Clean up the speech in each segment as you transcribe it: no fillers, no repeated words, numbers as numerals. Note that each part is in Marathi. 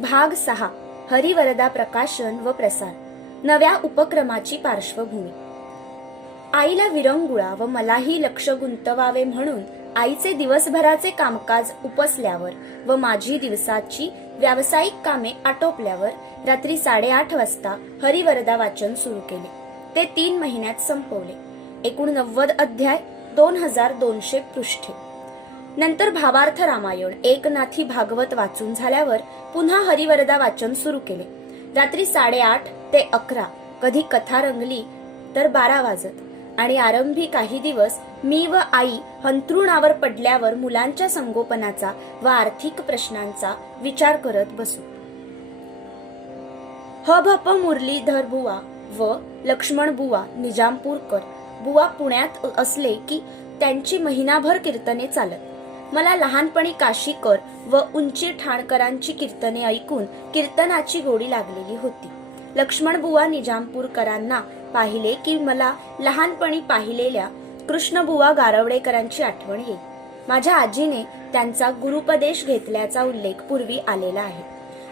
भाग 6 हरिवरदा प्रकाशन व प्रसार नव्या उपक्रमाची पार्श्वभूमी। आईला विरंगुळा व मलाही लक्ष गुंतवावे म्हणून आईचे दिवसभराचे कामकाज उपसल्यावर व माझी दिवसाची व्यावसायिक कामे आटोपल्यावर रात्री 8:30 वाजता हरिवरदा वाचन सुरू केले। ते 3 महिन्यात संपवले। एकूण 90 अध्याय, 2200 पृष्ठे। नंतर भावार्थ रामायण, एकनाथी भागवत वाचून झाल्यावर पुन्हा हरिवरदा वाचन सुरू केले। रात्री 8:30 ते 11, कधी कथा रंगली तर 12 वाजत आणि आरंभी काही दिवस मी व आई अंथरुणावर पडल्यावर मुलांच्या संगोपनाचा व आर्थिक प्रश्नांचा विचार करत बसू। हभप मुरलीधर बुवा व लक्ष्मण बुवा निजामपूरकर बुवा पुण्यात असले की त्यांची महिनाभर कीर्तने चालत। मला लहानपणी काशीकर व उंची ठाणकरांची कीर्तने ऐकून कीर्तनाची गोडी लागलेली होती। लक्ष्मण बुवा निजामपूरकरांना पाहिले की मला लहानपणी पाहिलेल्या कृष्णबुवा गारवडेकरांची आठवण येईल। माझ्या आजीने त्यांचा गुरुपदेश घेतल्याचा उल्लेख पूर्वी आलेला आहे।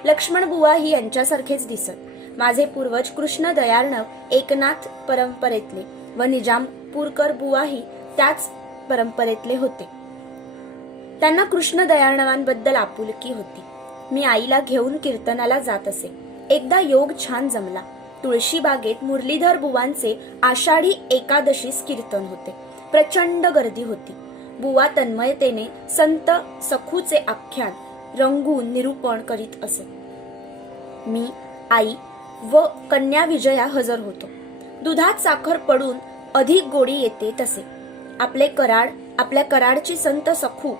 लक्ष्मण बुवा ही यांच्यासारखेच दिसत। माझे पूर्वज कृष्ण दयार्णव एकनाथ परंपरेतले व निजामपूरकर बुवाही त्याच परंपरेतले होते। त्यांना कृष्ण दयार्णवांबद्दल आपुलकी होती। मी आईला घेऊन कीर्तनाला जात असे। एकदा योग छान जमला। तुळशीबागेत मुरलीधर बुवांचे आषाढी एकादशीस कीर्तन होते। प्रचंड गर्दी होती। बुवा तन्मयतेने संत सखूचे आख्यान रंगून निरूपण करीत असे। मी, आई व कन्या विजया हजर होतो। दुधात साखर पडून अधिक गोडी येते तसे आपल्या कराडची संत सखू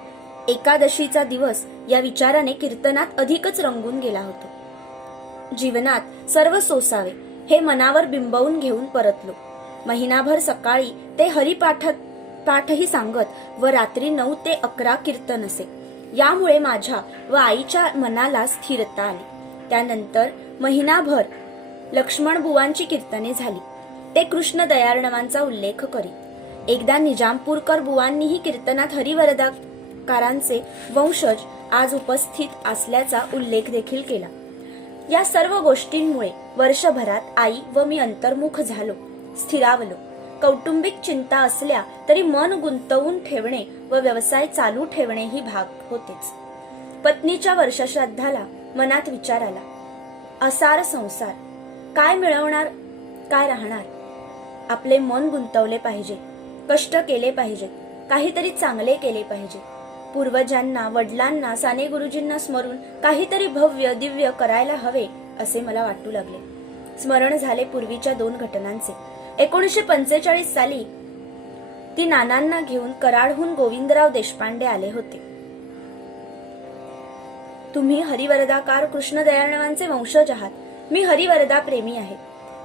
एकादशीचा दिवस या विचाराने कीर्तनात अधिकच रंगून गेला होता। जीवनात सर्व सोसावे हे मनावर बिंबवून घेऊन परतलो। महिनाभर सकाळी ते हरिपाठही सांगत व रात्री 9 ते 11 कीर्तन असे। यामुळे माझ्या व आईच्या मनाला स्थिरता आली। त्यानंतर महिनाभर लक्ष्मण बुवांची कीर्तने झाली। ते कृष्ण दयार्णवांचा उल्लेख करीत। एकदा निजामपूरकर बुवांनीही कीर्तनात हरिवरदाकारांचे वंशज आज उपस्थित असल्याचा उल्लेख देखील केला। या सर्व गोष्टींमुळे वर्षभरात आई व मी अंतर्मुख झालो, स्थिरावलो। कौटुंबिक चिंता असल्या तरी मन गुंतवून ठेवणे व व्यवसाय चालू ठेवणे ही भाग होतेच। पत्नीच्या वर्षश्राद्धाला मनात विचार आला, असार संसार, काय मिळवणार, काय राहणार। आपले मन गुंतवले पाहिजे, कष्ट केले पाहिजे, काहीतरी चांगले केले पाहिजे। पूर्वजांना, वडिलांना, साने गुरुजींना स्मरून काहीतरी भव्य दिव्य करायला हवे असे मला वाटू लागले। स्मरण झाले पूर्वीच्या 2 घटनांचे। 1945 साली ती नानांना घेऊन कराडहून गोविंदराव देशपांडे आले होते। तुम्ही हरिवरदाकार कृष्ण दयार्णवांचे वंशज आहात। मी हरिवरदा प्रेमी आहे।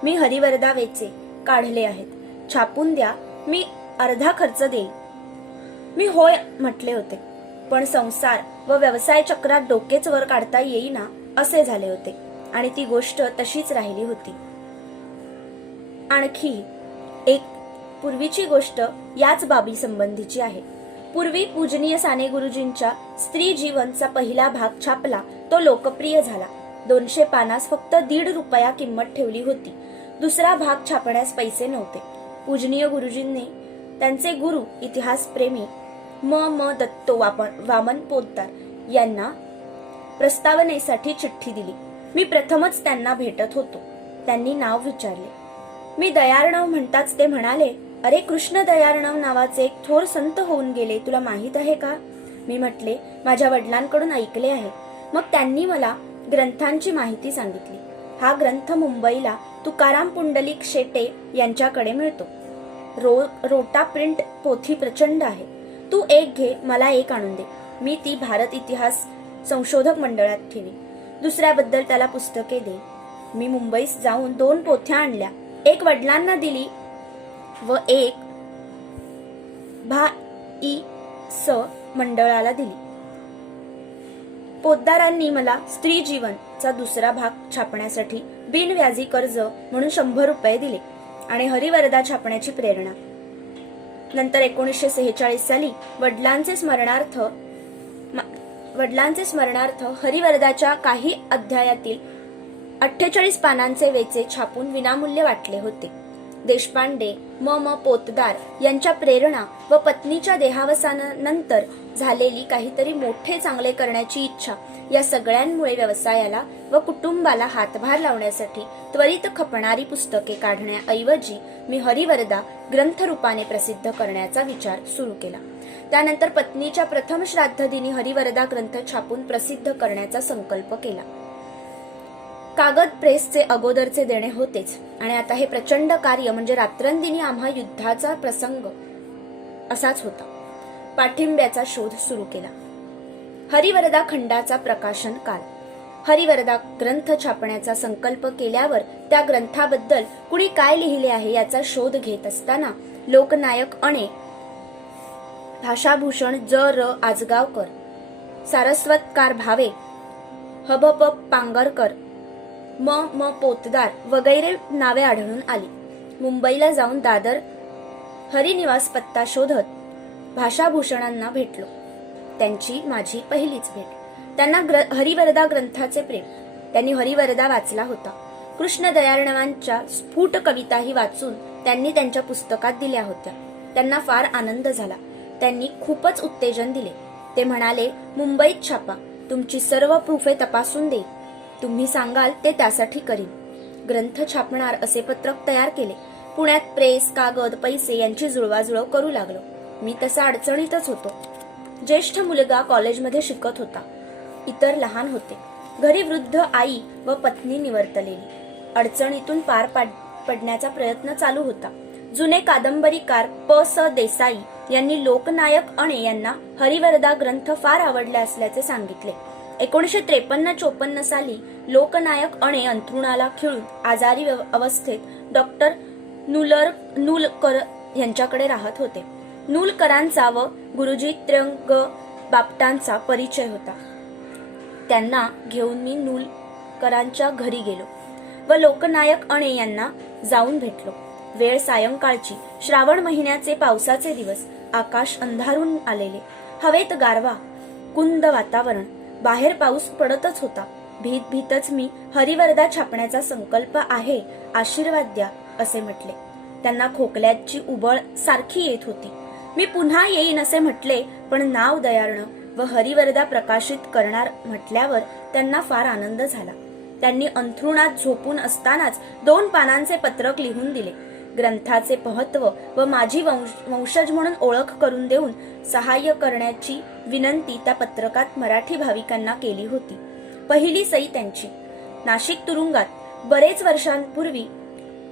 मी हरिवरदा वेचे काढले आहेत। छापून द्या, मी अर्धा खर्च देईल। मी होय म्हटले होते, पण संसार व व्यवसाय चक्रात डोकेच वर काढता येईना असे झाले होते आणि ती गोष्ट तशीच राहिली होती। आणखी एक पूर्वीची गोष्ट याच बाबी संबंधीची आहे। पूर्वी पूजनीय साने गुरुजींच्या स्त्री जीवनचा पहिला भाग छापला, तो लोकप्रिय झाला। 200 पानास फक्त 1.5 रुपया किंमत ठेवली होती। दुसरा भाग छापण्यास पैसे नव्हते। पूजनीय गुरुजींनी त्यांचे गुरु इतिहासप्रेमी म दत्तो वामन पोद्दार यांना प्रस्तावनेसाठी चिठ्ठी दिली। मी प्रथमच त्यांना भेटत होतो। त्यांनी नाव विचारले। मी दयार्णव म्हणताच ते म्हणाले, अरे कृष्ण दयार्णव नावाचे एक थोर संत होऊन गेले, तुला माहित आहे का? मी म्हटले, माझ्या वडिलांकडून ऐकले आहे। मग त्यांनी मला ग्रंथांची माहिती सांगितली। हा ग्रंथ मुंबईला तुकाराम पुंडलिक शेटे यांच्याकडे मिळतो। रोटा प्रिंट पोथी प्रचंड आहे। तू एक घे, मला एक आणून दे। मी ती भारत इतिहास संशोधक मंडळात ठेवी। दुसऱ्याबद्दल त्याला पुस्तके दे। मी मुंबईस जाऊन 2 पोथ्या आणल्या। एक वडिलांना दिली व एक भा इ स मंडळाला दिली। पोद्दारांनी मला स्त्री जीवनचा दुसरा भाग छापण्यासाठी बिनव्याजी कर्ज म्हणून 100 रुपये दिले आणि हरिवरदा छापण्याची प्रेरणा। नंतर 1946 साली वडिलांचे स्मरणार्थ वडिलांचे स्मरणार्थ हरिवरदाच्या काही अध्यायातील 48 पानांचे वेचे छापून विनामूल्य वाटले होते. देशपांडे म पोतदार यांच्या प्रेरणा व पत्नीच्या देहावसानानंतर झालेली काहीतरी मोठे चांगले करण्याची इच्छा या सगळ्यांमुळे व्यवसायाला व कुटुंबाला हातभार लावण्यासाठी त्वरित खपणारी पुस्तके काढण्याऐवजी मी हरिवरदा ग्रंथरूपाने प्रसिद्ध करण्याचा विचार सुरू केला. त्यानंतर पत्नीच्या प्रथम श्राद्धदिनी हरिवरदा ग्रंथ छापून प्रसिद्ध करण्याचा संकल्प केला. कागद प्रेसचे अगोदरचे देणे होतेच आणि आता हे प्रचंड कार्य म्हणजे रात्रंदिनी आम्हा युद्धाचा प्रसंग असाच होता. पाठिंब्याचा शोध सुरू केला. हरिवरदा खंडाचा प्रकाशन काल. हरिवरदा ग्रंथ छापण्याचा संकल्प केल्यावर त्या ग्रंथाबद्दल कुणी काय लिहिले आहे याचा शोध घेत असताना लोकनायक अणे, भाषाभूषण ज.र. आजगावकर, सारस्वतकार भावे, हबप पांगरकर, म पोतदार वगैरे नावे आढळून आली. मुंबईला जाऊन दादर हरिनिवास पत्ता शोधत भाषाभूषणांना भेटलो. त्यांची माझी पहिलीच भेट. त्यांना हरिवरदा ग्रंथाचे प्रेम. त्यांनी हरिवरदा वाचला होता. कृष्ण दयार्णवांच्या स्फुट कविताही वाचून त्यांनी त्यांच्या पुस्तकात दिल्या होत्या. त्यांना फार आनंद झाला. त्यांनी खूपच उत्तेजन दिले. ते म्हणाले, मुंबईत छापा, तुमची सर्व प्रूफे तपासून देईल. तुम्ही सांगाल ते त्यासाठी करीन. ग्रंथ छापणार असे पत्रक तयार केले. पुण्यात प्रेस, कागद, पैसे यांची जुळवाजुळव करू लागलो. मी तसा अडचणीतच होतो. ज्येष्ठ मुलगा कॉलेजमध्ये शिकत होता. इतर लहान होते. घरी वृद्ध आई व पत्नी निवर्तलेली. अडचणीतून पार पडण्याचा प्रयत्न चालू होता. जुने कादंबरीकार प.स. देसाई यांनी लोकनायक अणे यांना हरिवरदा ग्रंथ फार आवडले असल्याचे सांगितले. 1953-54 साली लोकनायक अणे अंथरुणाला खिळून आजारी अवस्थेत डॉक्टर नूलकर यांच्याकडे राहत होते. नूलकरांचा व गुरुजी त्र्यंग बापटांचा परिचय होता. त्यांना घेऊन मी नूलकरांच्या घरी गेलो व लोकनायक अणे यांना जाऊन भेटलो. वेळ सायंकाळची. श्रावण महिन्याचे पावसाचे दिवस. आकाश अंधारून आलेले. हवेत गारवा. कुंद वातावरण. बाहेर पाऊस पडतच होता. भीतच मी हरिवरदा छापण्याचा संकल्प आहे, आशीर्वाद द्या असे म्हटले. त्यांना खोकल्याची उबळ सारखी येत होती. मी पुन्हा येईन असे म्हटले, पण नाव दयार्ण व हरिवरदा प्रकाशित करणार म्हटल्यावर त्यांना फार आनंद झाला. त्यांनी अंथरुणात झोपून असतानाच 2 पानांचे पत्रक लिहून दिले. ग्रंथाचे महत्व व माझी वंशज म्हणून ओळख करून देऊन सहाय्य करण्याची विनंती त्या पत्रकात मराठी भाविकांना केली होती. पहिली सही त्यांची. नाशिक तुरुंगात बरेच वर्षांपूर्वी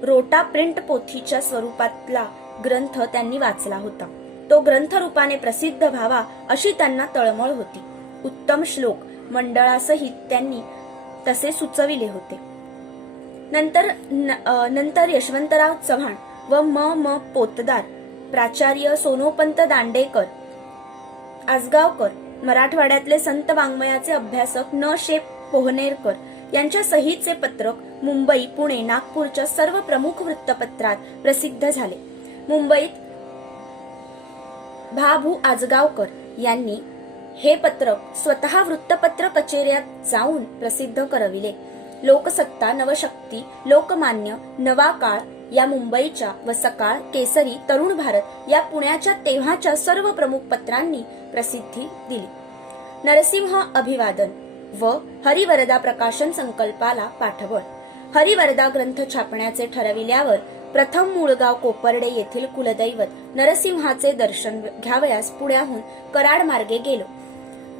रोटा प्रिंट पोथीच्या स्वरूपातला ग्रंथ त्यांनी वाचला होता. तो ग्रंथ रूपाने प्रसिद्ध व्हावा अशी त्यांना तळमळ होती. उत्तम श्लोक मंडळासहित त्यांनी तसे सुचविले होते. नंतर यशवंतराव चव्हाण व म पोतदार, प्राचार्य सोनोपंत दांडेकर, आजगावकर, मराठवाड्यातले संत वाङ्मयाचे अभ्यासक न. शे. पोहनेरकर यांच्या सहीचे पत्रक मुंबई, पुणे, नागपूरच्या सर्व प्रमुख वृत्तपत्रात प्रसिद्ध झाले. मुंबईत भा. आजगावकर यांनी हे पत्रक स्वतः वृत्तपत्र कचेऱ्यात जाऊन प्रसिद्ध करविले. लोकसत्ता, नवशक्ती, लोकमान्य, नवा काळ या मुंबईच्या व सकाळ, केसरी, तरुण भारत या पुण्याच्या तेव्हाच्या सर्व प्रमुख पत्रांनी प्रसिद्धी दिली. नरसिंह अभिवादन व हरिवरदा प्रकाशन संकल्पाला पाठबळ. हरिवरदा ग्रंथ छापण्याचे ठरविल्यावर प्रथम मूळगाव कोपर्डे येथील कुलदैवत नरसिंहाचे दर्शन घ्यावयास पुण्याहून कराड मार्गे गेलो.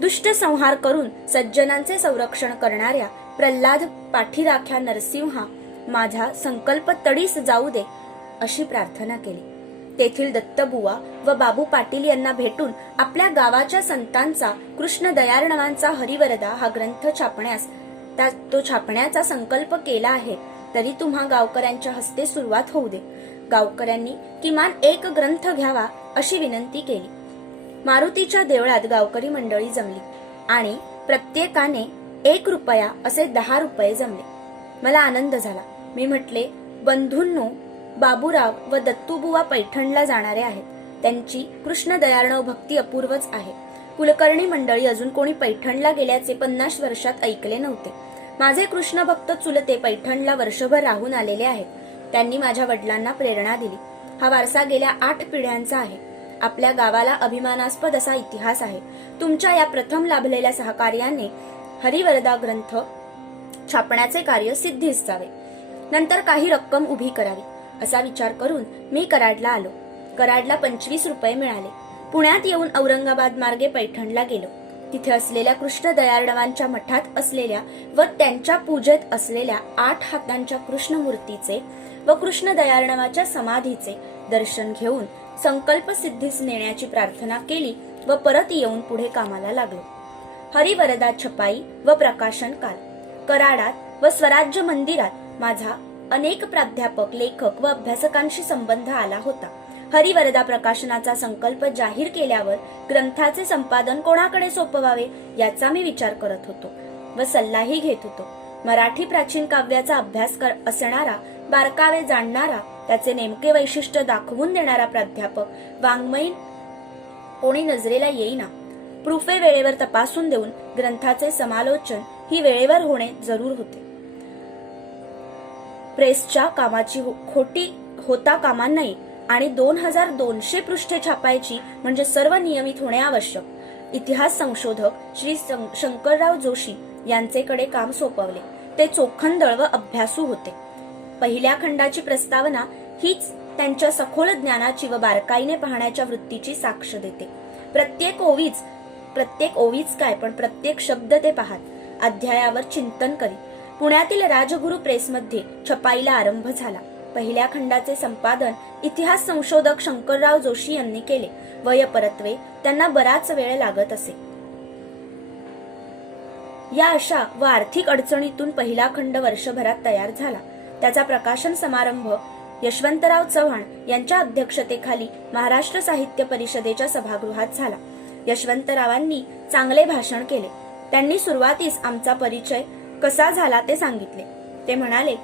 दुष्ट संहार करून सज्जनांचे संरक्षण करणाऱ्या प्रल्हाद पाठीराख्या नरसिंहा माझा संकल्प तडीस जाऊ दे अशी प्रार्थना केली. तेथील दत्तबुवा व बाबू पाटील यांना भेटून आपल्या गावाच्या संतांचा, कृष्ण दयार्णवांचा हरिवरदा हा ग्रंथ छापण्याचा संकल्प केला आहे, तरी तुम्हा गावकऱ्यांच्या हस्ते सुरुवात होऊ दे. गावकऱ्यांनी किमान 1 ग्रंथ घ्यावा अशी विनंती केली. मारुतीच्या देवळात गावकरी मंडळी जमली आणि प्रत्येकाने 1 रुपया असे 10 रुपये जमले. मला आनंद झाला. मी म्हटले, बंधूंनो, बाबूराव व दत्तूबुवा पैठणला जाणारे आहेत. त्यांची कृष्ण दयार्णव भक्ती अपूर्वच आहे. कुलकर्णी मंडळी अजून कोणी पैठणला गेल्याचे 50 वर्षात ऐकले नव्हते. माझे कृष्ण भक्त चुलते पैठणला वर्षभर राहून आलेले आहेत. त्यांनी माझ्या वडिलांना प्रेरणा दिली. हा वारसा गेल्या 8 पिढ्यांचा आहे. आपल्या गावाला अभिमानास्पद असा इतिहास आहे. तुमच्या या प्रथम लाभलेल्या सहकार्याने हरिवरदा ग्रंथ छापण्याचे कार्य सिद्धीस जावे. नंतर काही रक्कम उभी करावी असा विचार करून मी कराडला आलो. कराडला 25 रुपये मिळाले. पुण्यात येऊन औरंगाबाद मार्गे पैठणला गेलो. तिथे असलेल्या कृष्ण दयाळवांच्या मठात असलेल्या व त्यांच्या पूजेत असलेल्या 8 हातांच्या कृष्ण मूर्तीचे व कृष्ण दयाळवाच्या समाधीचे दर्शन घेऊन संकल्प सिद्धीस नेण्याची प्रार्थना केली व परत येऊन पुढे कामाला लागलो. हरिवरदा छपाई व प्रकाशन काल कराडात व स्वराज्य मंदिरात माझा अनेक प्राध्यापक, लेखक व अभ्यासकांशी संबंध आला होता. हरिवरदा प्रकाशनाचा संकल्प जाहीर केल्यावर ग्रंथाचे संपादन कोणाकडे सोपवावे याचा मी विचार करत होतो व सल्लाही घेत होतो. मराठी प्राचीन काव्याचा अभ्यास असणारा, बारकावे जाणणारा, त्याचे नेमके वैशिष्ट्य दाखवून देणारा प्राध्यापक, वाङ्मयीन कोणी नजरेला येईना. प्रूफे वेळेवर तपासून देऊन ग्रंथाचे समालोचन ही वेळेवर होणे जरूर होते. प्रेसच्या कामाची खोटी होता कामा नये आणि 2200 पृष्ठे छापायची म्हणजे सर्व नियमित होणे आवश्यक. इतिहास संशोधक श्री शंकरराव जोशी यांचेकडे काम सोपवले. ते चोखंदळ व अभ्यासू होते. पहिल्या खंडाची प्रस्तावना हीच त्यांच्या सखोल ज्ञानाची व बारकाईने पाहण्याच्या वृत्तीची साक्ष देते. प्रत्येक ओवीच काय पण प्रत्येक शब्द ते पाहत, अध्यायावर चिंतन करीत. पुण्यातील राजगुरू प्रेसमध्ये छपाईला आरंभ झाला. पहिल्या खंडाचे संपादन इतिहास संशोधक शंकरराव जोशी यांनी केले. वय परत्वे त्यांना बराच वेळ लागत असे. या अशा व आर्थिक अडचणीतून पहिला खंड वर्षभरात तयार झाला. त्याचा प्रकाशन समारंभ यशवंतराव चव्हाण यांच्या अध्यक्षतेखाली महाराष्ट्र साहित्य परिषदेच्या सभागृहात झाला. यशवंतरावांनी चांगले भाषण केले. त्यांनी सुरुवातीस आमचा परिचय कसा झाला ते सांगितले. ते म्हणाले,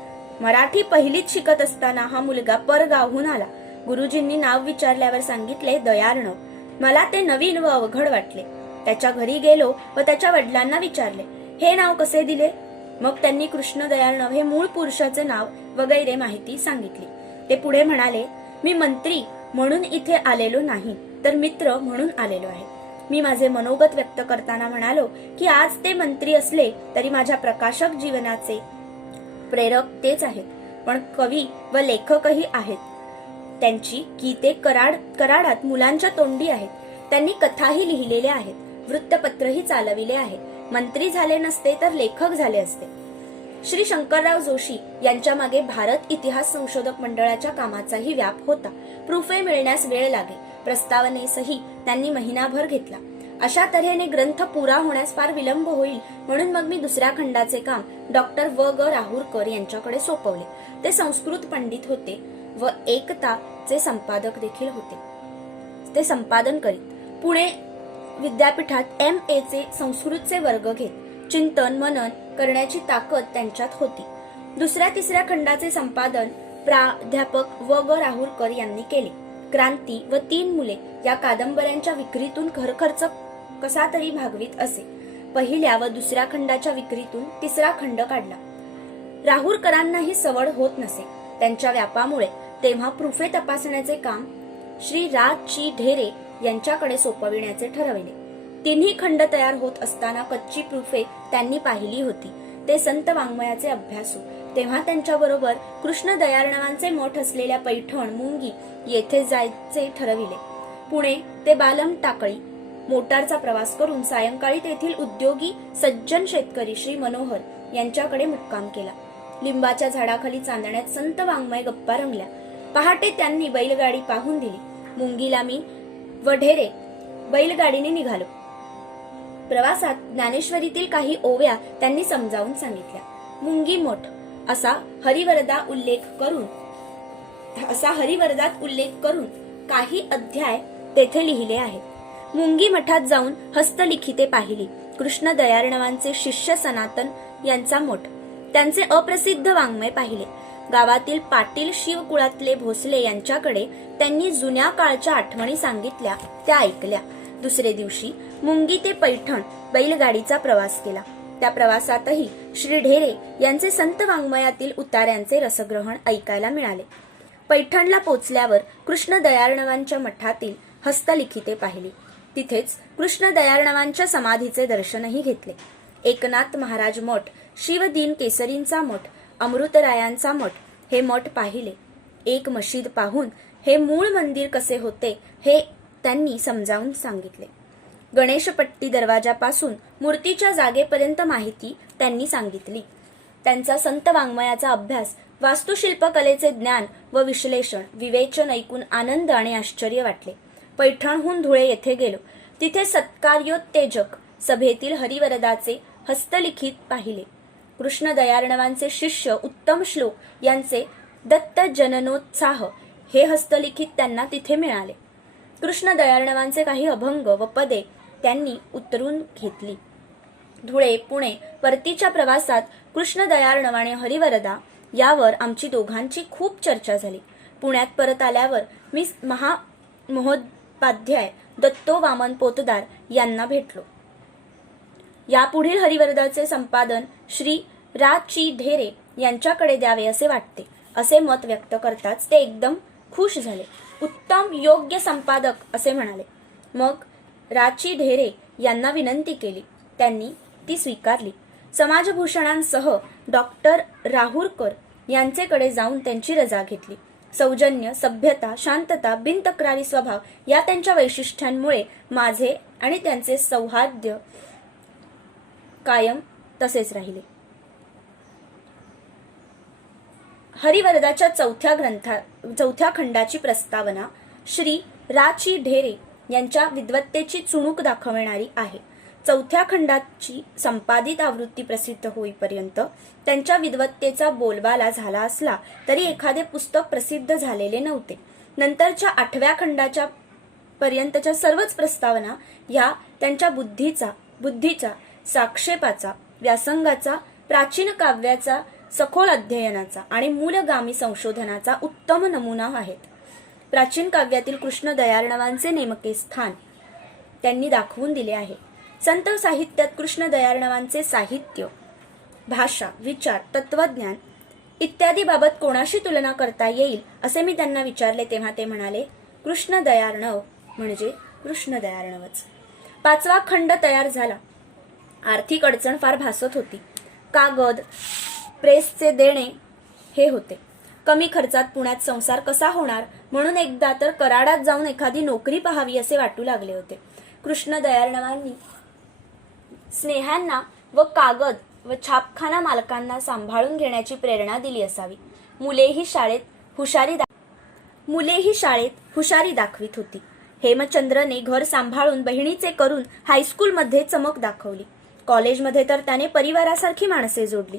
मराठी पहिलीच शिकत असताना हा मुलगा परगावहून आला. गुरुजींनी नाव विचारल्यावर सांगितले दयार्णव. मला ते नवीन व अवघड वाटले. त्याच्या घरी गेलो व त्याच्या वडिलांना विचारले, हे नाव कसे दिले? मग त्यांनी कृष्ण दयार्णव हे मूळ पुरुषाचे नाव वगैरे माहिती सांगितली. ते पुढे म्हणाले, मी मंत्री म्हणून इथे आलेलो नाही, तर मित्र म्हणून आलेलो आहे. मी माझे मनोगत व्यक्त करताना म्हणालो की आज ते मंत्री असले तरी माझ्या प्रकाशक जीवनाचे प्रेरक तेच आहेत, पण कवी व लेखकही आहेत. त्यांची गीते कराडात मुलांच्या तोंडी आहेत. त्यांनी कथाही लिहिलेल्या आहेत, वृत्तपत्रही चालविले आहे. मंत्री झाले नसते तर लेखक झाले असते. श्री शंकरराव जोशी यांच्या मागे भारत इतिहास संशोधक मंडळाच्या कामाचाही व्याप होता. प्रूफे मिळण्यास वेळ लागे. प्रस्तावनेसही त्यांनी महिनाभर घेतला. अशा तऱ्हेने ग्रंथ पुरा होण्यास फार विलंब होईल म्हणून मग मी दुसऱ्या खंडाचे काम डॉक्टर व ग राहुरकर यांच्याकडे सोपवले. ते संस्कृत पंडित होते व एकताचे संपादक देखील होते. ते संपादन करीत पुणे विद्यापीठात MA चे संस्कृतचे वर्ग घेत. चिंतन मनन करण्याची ताकद त्यांच्यात होती. दुसऱ्या तिसऱ्या खंडाचे संपादन प्राध्यापक व ग राहुरकर यांनी केले. क्रांती व 3 मुले या कादंबऱ्यांच्या विक्रीतून घरखर्च कसा तरी भागवीत असे. पहिल्या व दुसऱ्या खंडाच्या विक्रीतून तिसरा खंड काढला. राहुरकरांनाही सवड होत नसे. त्यांच्या व्यापामुळे तेव्हा प्रूफे तपासण्याचे काम श्री राज ढेरे यांच्याकडे सोपविण्याचे ठरविले. 3ही खंड तयार होत असताना कच्ची प्रूफे त्यांनी पाहिली होती. ते संत वाङ्मयाचे अभ्यासू. तेव्हा त्यांच्याबरोबर कृष्ण दयार्णवांचे मठ असलेल्या पैठण, मुंगी येथे जायचे ठरविले. पुणे ते बालम टाकळी मोटारचा प्रवास करून सायंकाळी तेथील उद्योगी सज्जन शेतकरी श्री मनोहर यांच्याकडे मुक्काम केला. लिंबाच्या झाडाखाली चांदण्यात संत वाङ्मय गप्पा रंगल्या. पहाटे त्यांनी बैलगाडी पाहून दिली. मुंगीला मी व ढेरे बैलगाडीने निघालो. प्रवासात ज्ञानेश्वरीतील काही ओव्या त्यांनी समजावून सांगितल्या. मुंगी मठ असा हरिवरदात उल्लेख करून काही अध्याय तेथे लिहिले आहेत. मुंगी मठात जाऊन हस्तलिखिते पाहिली. कृष्ण दयार्णवांचे शिष्य सनातन यांचा मठ, त्यांचे अप्रसिद्ध वाङ्मय पाहिले. गावातील पाटील शिवकुळातले भोसले यांच्याकडे त्यांनी जुन्या काळच्या आठवणी सांगितल्या, त्या ऐकल्या. दुसरे दिवशी मुंगी ते पैठण बैलगाडीचा प्रवास केला. त्या प्रवासातही श्री ढेरे यांचे संत वाङ्मयातील उतार्यांचे रसग्रहण ऐकायला मिळाले. पैठणला पोचल्यावर कृष्ण दयार्णवांच्या मठातील हस्तलिखिते पाहिली. तिथेच कृष्ण दयार्णवांच्या समाधीचे दर्शनही घेतले. एकनाथ महाराज मठ, शिवदीन केसरींचा मठ, अमृतरायांचा मठ हे मठ पाहिले. एक मशीद पाहून हे मूळ मंदिर कसे होते हे त्यांनी समजावून सांगितले. गणेशपट्टी दरवाजापासून मूर्तीच्या जागेपर्यंत माहिती त्यांनी सांगितली. त्यांचा संत वाङ्मयाचा अभ्यास, वास्तुशिल्पकलेचे ज्ञान व विश्लेषण, विवेचन ऐकून आनंद आणि आश्चर्य वाटले. पैठणहून धुळे येथे गेलो. तिथे सत्कार्योत्तेजक सभेतील हरिवरदाचे हस्तलिखित पाहिले. कृष्ण दयार्णवांचे शिष्य उत्तम श्लोक यांचे दत्त जननोत्साह हे हस्तलिखित त्यांना तिथे मिळाले. कृष्ण दयार्णवांचे काही अभंग व पदे त्यांनी उतरून घेतली. धुळे पुणे परतीच्या प्रवासात कृष्ण दयार्णव आणि हरिवरदा यावर आमची दोघांची खूप चर्चा झाली. पुण्यात परत आल्यावर मी महामहोपाध्याय दत्तो वामन पोतदार यांना भेटलो. यापुढील हरिवरदाचे संपादन श्री रा ची ढेरे यांच्याकडे द्यावे असे वाटते असे मत व्यक्त करताच ते एकदम खुश झाले. उत्तम योग्य संपादक असे म्हणाले. मग राची ढेरे यांना विनंती केली. त्यांनी ती स्वीकारली. समाजभूषणांसह डॉक्टर राहुरकर यांचेकडे जाऊन त्यांची रजा घेतली. सौजन्य, सभ्यता, शांतता, बिनतक्रारी स्वभाव या त्यांच्या वैशिष्ट्यांमुळे माझे आणि त्यांचे सौहार्द्य कायम तसेच राहिले. हरिवरदाच्या चौथ्या खंडाची प्रस्तावना श्री रा ची ढेरे यांच्या विद्वत्तेची चुणूक दाखवणारी आहे. चौथ्या खंडाची संपादित आवृत्ती प्रसिद्ध होईपर्यंत त्यांच्या विद्वत्तेचा बोलबाला झाला असला तरी एखादे पुस्तक प्रसिद्ध झालेले नव्हते. नंतरच्या 8व्या खंडाच्या पर्यंतच्या सर्वच प्रस्तावना ह्या त्यांच्या बुद्धीचा, साक्षेपाचा, व्यासंगाचा, प्राचीन काव्याचा सखोल अध्ययनाचा आणि मूलगामी संशोधनाचा उत्तम नमुना आहेत. प्राचीन काव्यातील कृष्ण दयार्णवांचे नेमके स्थान त्यांनी दाखवून दिले आहे. संत साहित्यात कृष्ण दयार्णवांचे साहित्य, भाषा, विचार, तत्वज्ञान इत्यादी बाबत कोणाशी तुलना करता येईल असे मी त्यांना विचारले तेव्हा ते म्हणाले, कृष्ण दयार्णव म्हणजे कृष्ण दयार्णवच. 5वा खंड तयार झाला. आर्थिक अडचण फार भासत होती. कागद, प्रेसचे देणे हे होते. कमी खर्चात पुण्यात संसार कसा होणार म्हणून एकदा तर कराडात जाऊन एखादी नोकरी पाहावी असे वाटू लागले होते. कृष्ण दयार्णवांनी स्नेहांना व कागद व छापखाना मालकांना सांभाळून घेण्याची प्रेरणा दिली असावी. मुलेही शाळेत हुशारी दाखवित होती. हेमचंद्रने घर सांभाळून बहिणीचे करून हायस्कूलमध्ये चमक दाखवली. कॉलेजमध्ये तर त्याने परिवारासारखी माणसे जोडली.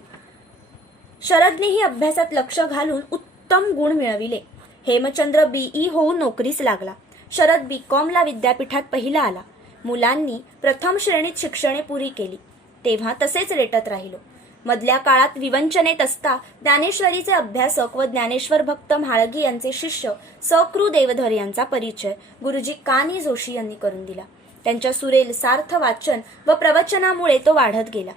शरदनेही अभ्यासात लक्ष घालून उत्तम गुण मिळविले. हेमचंद्र BE होऊन नोकरीस लागला. शरद BComला विद्यापीठात पहिला आला. मुलांनी प्रथम श्रेणीत शिक्षणे पुरी केली. तेव्हा तसेच रेटत राहिलो. मधल्या काळात विवंचनेत असता ज्ञानेश्वरीचे अभ्यासक व ज्ञानेश्वर भक्त म्हाळगी यांचे शिष्य सकृ देवधर यांचा परिचय गुरुजी कानी जोशी यांनी करून दिला. त्यांच्या सुरेल सार्थ वाचन व प्रवचनामुळे तो वाढत गेला.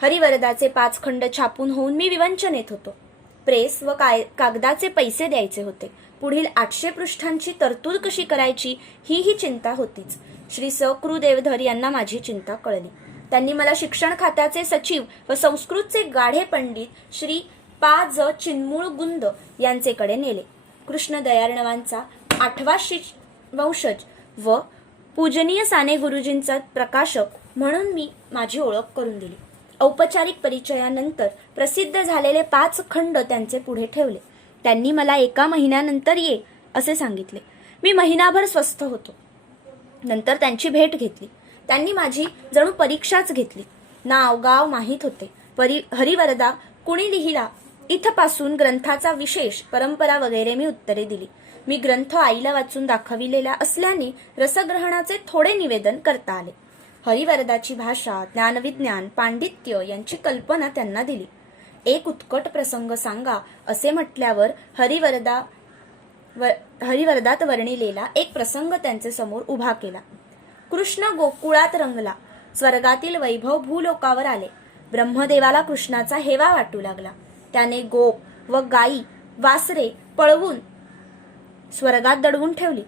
हरिवरदाचे 5 खंड छापून होऊन मी विवंचनेत होतो. प्रेस व कागदाचे पैसे द्यायचे होते. पुढील 800 पृष्ठांची तरतूद कशी करायची ही चिंता होतीच. श्री सकृ देवधर यांना माझी चिंता कळली. त्यांनी मला शिक्षण खात्याचे सचिव व संस्कृतचे गाढे पंडित श्री पा. ज. चिन्मूळगुंद यांचेकडे नेले. कृष्ण दयार्णवांचा 8वा वंशज व पूजनीय साने गुरुजींचा प्रकाशक म्हणून मी माझी ओळख करून दिली. औपचारिक परिचयानंतर प्रसिद्ध झालेले 5 खंड त्यांचे पुढे ठेवले. त्यांनी मला 1 महिन्यानंतर ये असे सांगितले. मी महिनाभर स्वस्थ होतो. नंतर त्यांची भेट घेतली. त्यांनी माझी जणू परीक्षाच घेतली. नाव गाव माहीत होते. हरिवरदा कुणी लिहिला इथपासून ग्रंथाचा विशेष, परंपरा वगैरे मी उत्तरे दिली. मी ग्रंथ आईला वाचून दाखविलेला असल्याने रसग्रहणाचे थोडे निवेदन करता आले. हरिवरदाची भाषा, ज्ञानविज्ञान, पांडित्य यांची कल्पना त्यांना दिली. एक उत्कट प्रसंग सांगा असे म्हटल्यावर हरिवरदात वर्णिलेला एक प्रसंग त्यांचे समोर उभा केला. कृष्ण गोकुळात रंगला. स्वर्गातील वैभव भूलोकावर आले. ब्रह्मदेवाला कृष्णाचा हेवा वाटू लागला. त्याने गोप व गायी वासरे पळवून स्वर्गात दडवून ठेवली.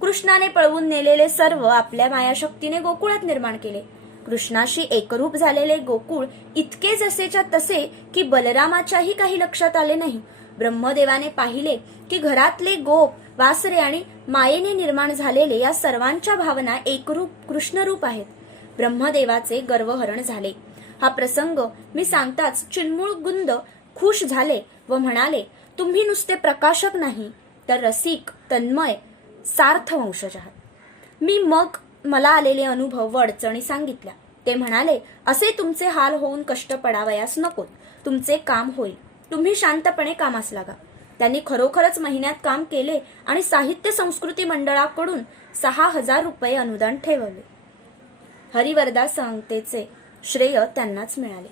कृष्णाने पळवून नेलेले सर्व आपल्या मायाशक्तीने गोकुळात निर्माण केले. कृष्णाशी एकरूप झालेले गोकुळ इतके जसेच्या तसे की बलरामाच्याही काही लक्षात आले नाही. ब्रह्मदेवाने पाहिले की घरातले गोप वासरे आणि मायेने निर्माण झालेले या सर्वांच्या भावना एकरूप कृष्णरूप आहेत. ब्रह्मदेवाचे गर्वहरण झाले. हा प्रसंग मी सांगताच चिन्मुळ गुंद खुश झाले व म्हणाले, तुम्ही नुसते प्रकाशक नाही तर रसिक, तन्मय, सार्थ वंशज आहात. मी मग मला आलेले अनुभव व अडचणी सांगितल्या. ते म्हणाले, असे तुमचे हाल होऊन कष्ट पडावयास नकोत. तुमचे काम होईल. तुम्ही शांतपणे कामास लागा. त्यांनी खरोखरच महिन्यात काम केले आणि साहित्य संस्कृती मंडळाकडून 6,000 रुपये अनुदान ठेवले. हरिवरदा संहितेचे श्रेय त्यांनाच मिळाले.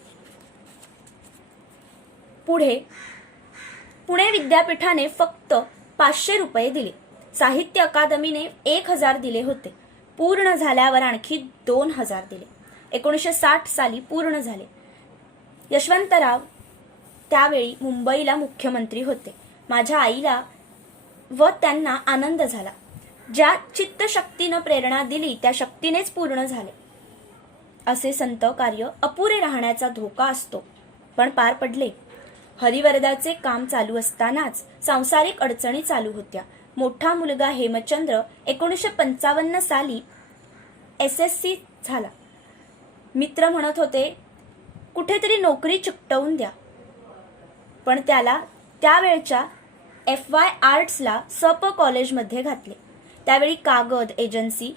पुणे विद्यापीठाने फक्त 500 रुपये दिले. साहित्य अकादमीने 1,000 दिले होते. पूर्ण झाल्यावर आणखी 2,000 दिले. 1960 साली पूर्ण झाले. यशवंतराव त्यावेळी मुंबईला मुख्यमंत्री होते. माझ्या आईला व त्यांना आनंद झाला. ज्या चित्तशक्तीनं प्रेरणा दिली त्या शक्तीनेच पूर्ण झाले. असे संत कार्य अपुरे राहण्याचा धोका असतो, पण पार पडले. हरिवरदाचे काम चालू असतानाच सांसारिक अडचणी चालू होत्या. मोठा मुलगा हेमचंद्र 1955 साली SSC झाला. मित्र म्हणत होते कुठेतरी नोकरी चिकटवून द्या, पण त्याला त्यावेळच्या FY आर्ट्सला सप कॉलेजमध्ये घातले. त्यावेळी कागद एजन्सी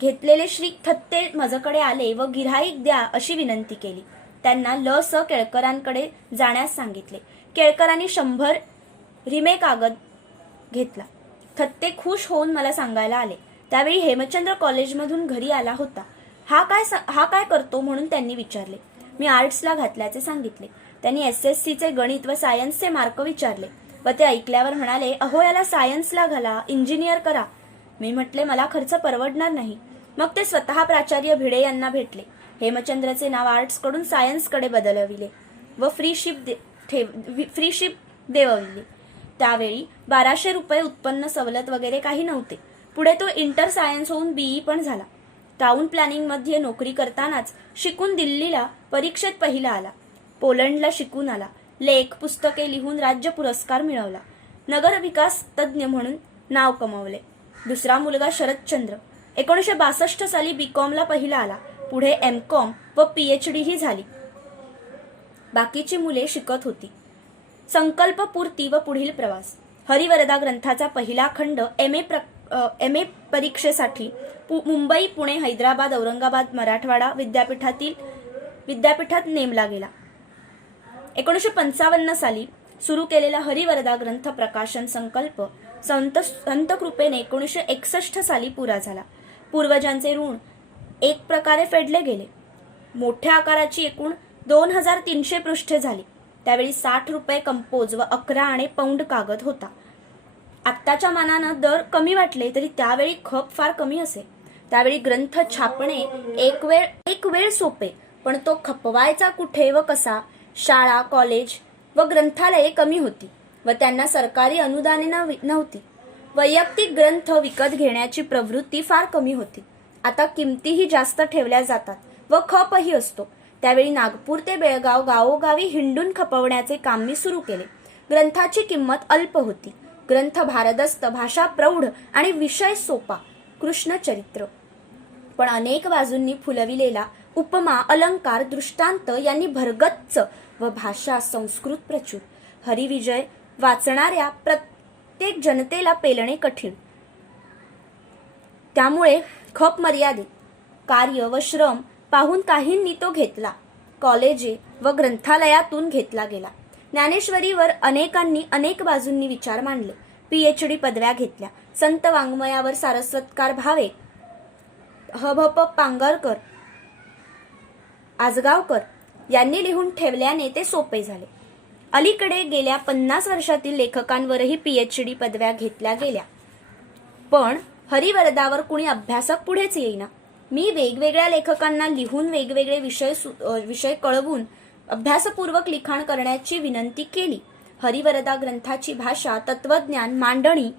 घेतलेले श्री थत्ते माझ्याकडे आले व गिऱ्हाईक द्या अशी विनंती केली. त्यांना स केळकरांकडे जाण्यास सांगितले. केळकरांनी 100 रिमे कागद घेतला. थत्ते खुश होऊन मला सांगायला आले. त्यावेळी हेमचंद्र कॉलेजमधून घरी आला होता. हा काय करतो म्हणून त्यांनी विचारले. मी आर्ट्सला घातल्याचे सांगितले. त्यांनी SSCचे गणित व सायन्सचे मार्क विचारले व ते ऐकल्यावर म्हणाले, अहो याला सायन्सला घाला, इंजिनियर करा. मी म्हटले मला खर्च परवडणार नाही. मग ते स्वतः प्राचार्य भिडे यांना भेटले. हेमचंद्रचे नाव आर्ट्सकडून सायन्सकडे बदलविले व फ्री शिप देवविले. त्यावेळी 1200 रुपये उत्पन्न सवलत वगैरे काही नव्हते. पुढे तो इंटर सायन्स होऊन BE पण झाला. टाउन प्लॅनिंग मध्ये नोकरी करतानाच शिकून दिल्लीला परीक्षेत पहिला आला. पोलंडला शिकून आला. लेख पुस्तके लिहून राज्य पुरस्कार मिळवला. नगर विकास तज्ज्ञ म्हणून नाव कमावले. दुसरा मुलगा शरदचंद्र 1962 साली BComला पहिला आला. पुढे MCom व PhD ही झाली. बाकीची मुले शिकत होती. संकल्प पूर्ती व पुढील प्रवास. हरिवरदा ग्रंथाचा पहिला खंड MA परीक्षेसाठी मुंबई, पुणे, हैदराबाद, औरंगाबाद, मराठवाडा विद्यापीठात नेमला गेला. 1955 साली सुरू केलेला हरिवरदा ग्रंथ प्रकाशन संकल्प संत कृपेने 1961 साली पुरा झाला. पूर्वजांचे ऋण एक प्रकारे फेडले गेले. मोठ्या आकाराची एकूण 2300 पृष्ठे झाली. त्यावेळी 60 रुपये कंपोज व 11 आणे पौंड कागद होता. आत्ताच्या मानानं दर कमी वाटले तरी त्यावेळी खप फार कमी असे. त्यावेळी ग्रंथ छापणे एक वेळ सोपे, पण तो खपवायचा कुठे व कसा. शाळा, कॉलेज व ग्रंथालये कमी होती व त्यांना सरकारी अनुदाने नव्हती. वैयक्तिक ग्रंथ विकत घेण्याची प्रवृत्ती फार कमी होती. आता किमतीही जास्त ठेवल्या जातात व खपही असतो. त्यावेळी नागपूर ते बेळगाव गावोगावी हिंडून खपवण्याचे काम मी सुरू केले. ग्रंथाची किंमत अल्प होती. ग्रंथ भारदस्त, भाषा प्रौढ आणि विषय सोपा, कृष्णचरित्र. पण अनेक बाजूंनी फुलविलेला उपमा, अलंकार, दृष्टांत यांनी भरगच्च व भाषा संस्कृत प्रचूर. हरिविजय वाचणाऱ्या प्रत्येक जनतेला पेलणे कठीण. त्यामुळे खप मर्यादित. कार्य व श्रम पाहून काहींनी तो घेतला. कॉलेजे व ग्रंथालयातून घेतला गेला. ज्ञानेश्वरीवर अनेकांनी अनेक बाजूंनी विचार मांडले. PhD पदव्या घेतल्या. संत वाङ्मयावर सारस्वतकार भावे, हभप पांगरकर, आजगावकर यांनी लिहून ठेवल्याने ते सोपे झाले. अलीकडे गेल्या 50 वर्षातील लेखकांवरही PhD पदव्या घेतल्या गेल्या. पण हरिवरदावर कुणी अभ्यासक पुढेच येईना. मी वेगवेगळ्या लेखकांना लिहून वेगवेगळे विषय कळवून अभ्यासपूर्वक लिखाण करण्याची विनंती केली. हरिवरदा ग्रंथाची भाषा, तत्वज्ञान, मांडणी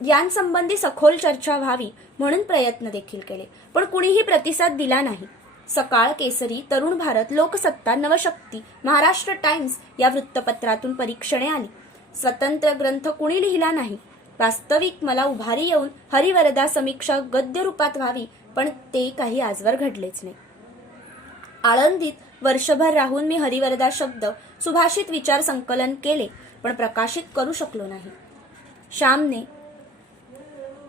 यांसंबंधी सखोल चर्चा व्हावी म्हणून प्रयत्न देखील केले, पण कुणीही प्रतिसाद दिला नाही. सकाळ, केसरी, तरुण भारत, लोकसत्ता, नवशक्ती, महाराष्ट्र टाइम्स या वृत्तपत्रातून परीक्षणे आली. स्वतंत्र ग्रंथ कुणी लिहिला नाही. वास्तविक मला उभारी येऊन हरिवरदा समीक्षा गद्य रूपात व्हावी, पण ते काही आजवर घडलेच नाही. आळंदीत वर्षभर राहून मी हरिवरदा शब्द, सुभाषित विचार संकलन केले, पण प्रकाशित करू शकलो नाही. श्यामने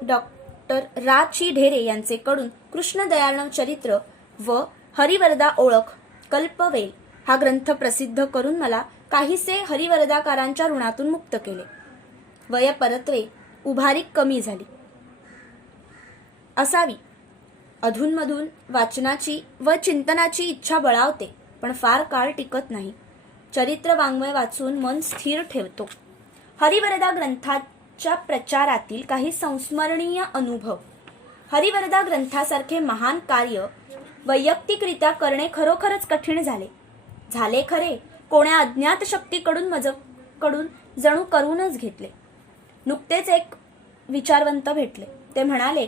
डॉक्टर रा. ची. ढेरे यांचेकडून कृष्णदयाळव चरित्र व हरिवरदा ओळख कल्पवेल हा ग्रंथ प्रसिद्ध करून मला काहीसे हरिवरदाकारांच्या ऋणातून मुक्त केले. वय परत्वे, उभारी कमी झाली असावी. अधूनमधून वाचनाची व चिंतनाची इच्छा बळावते, पण फार काळ टिकत नाही. चरित्र वाङ्मय वाचून मन स्थिर ठेवतो. हरिवरदा ग्रंथाच्या प्रचारातील काही संस्मरणीय अनुभव. हरिवरदा ग्रंथासारखे महान कार्य वैयक्तिकरित्या करणे खरोखरच कठीण झाले खरे, कोण्या अज्ञात शक्तीकडून जणू करूनच घेतले. नुकतेच एक विचारवंत भेटले. ते म्हणाले,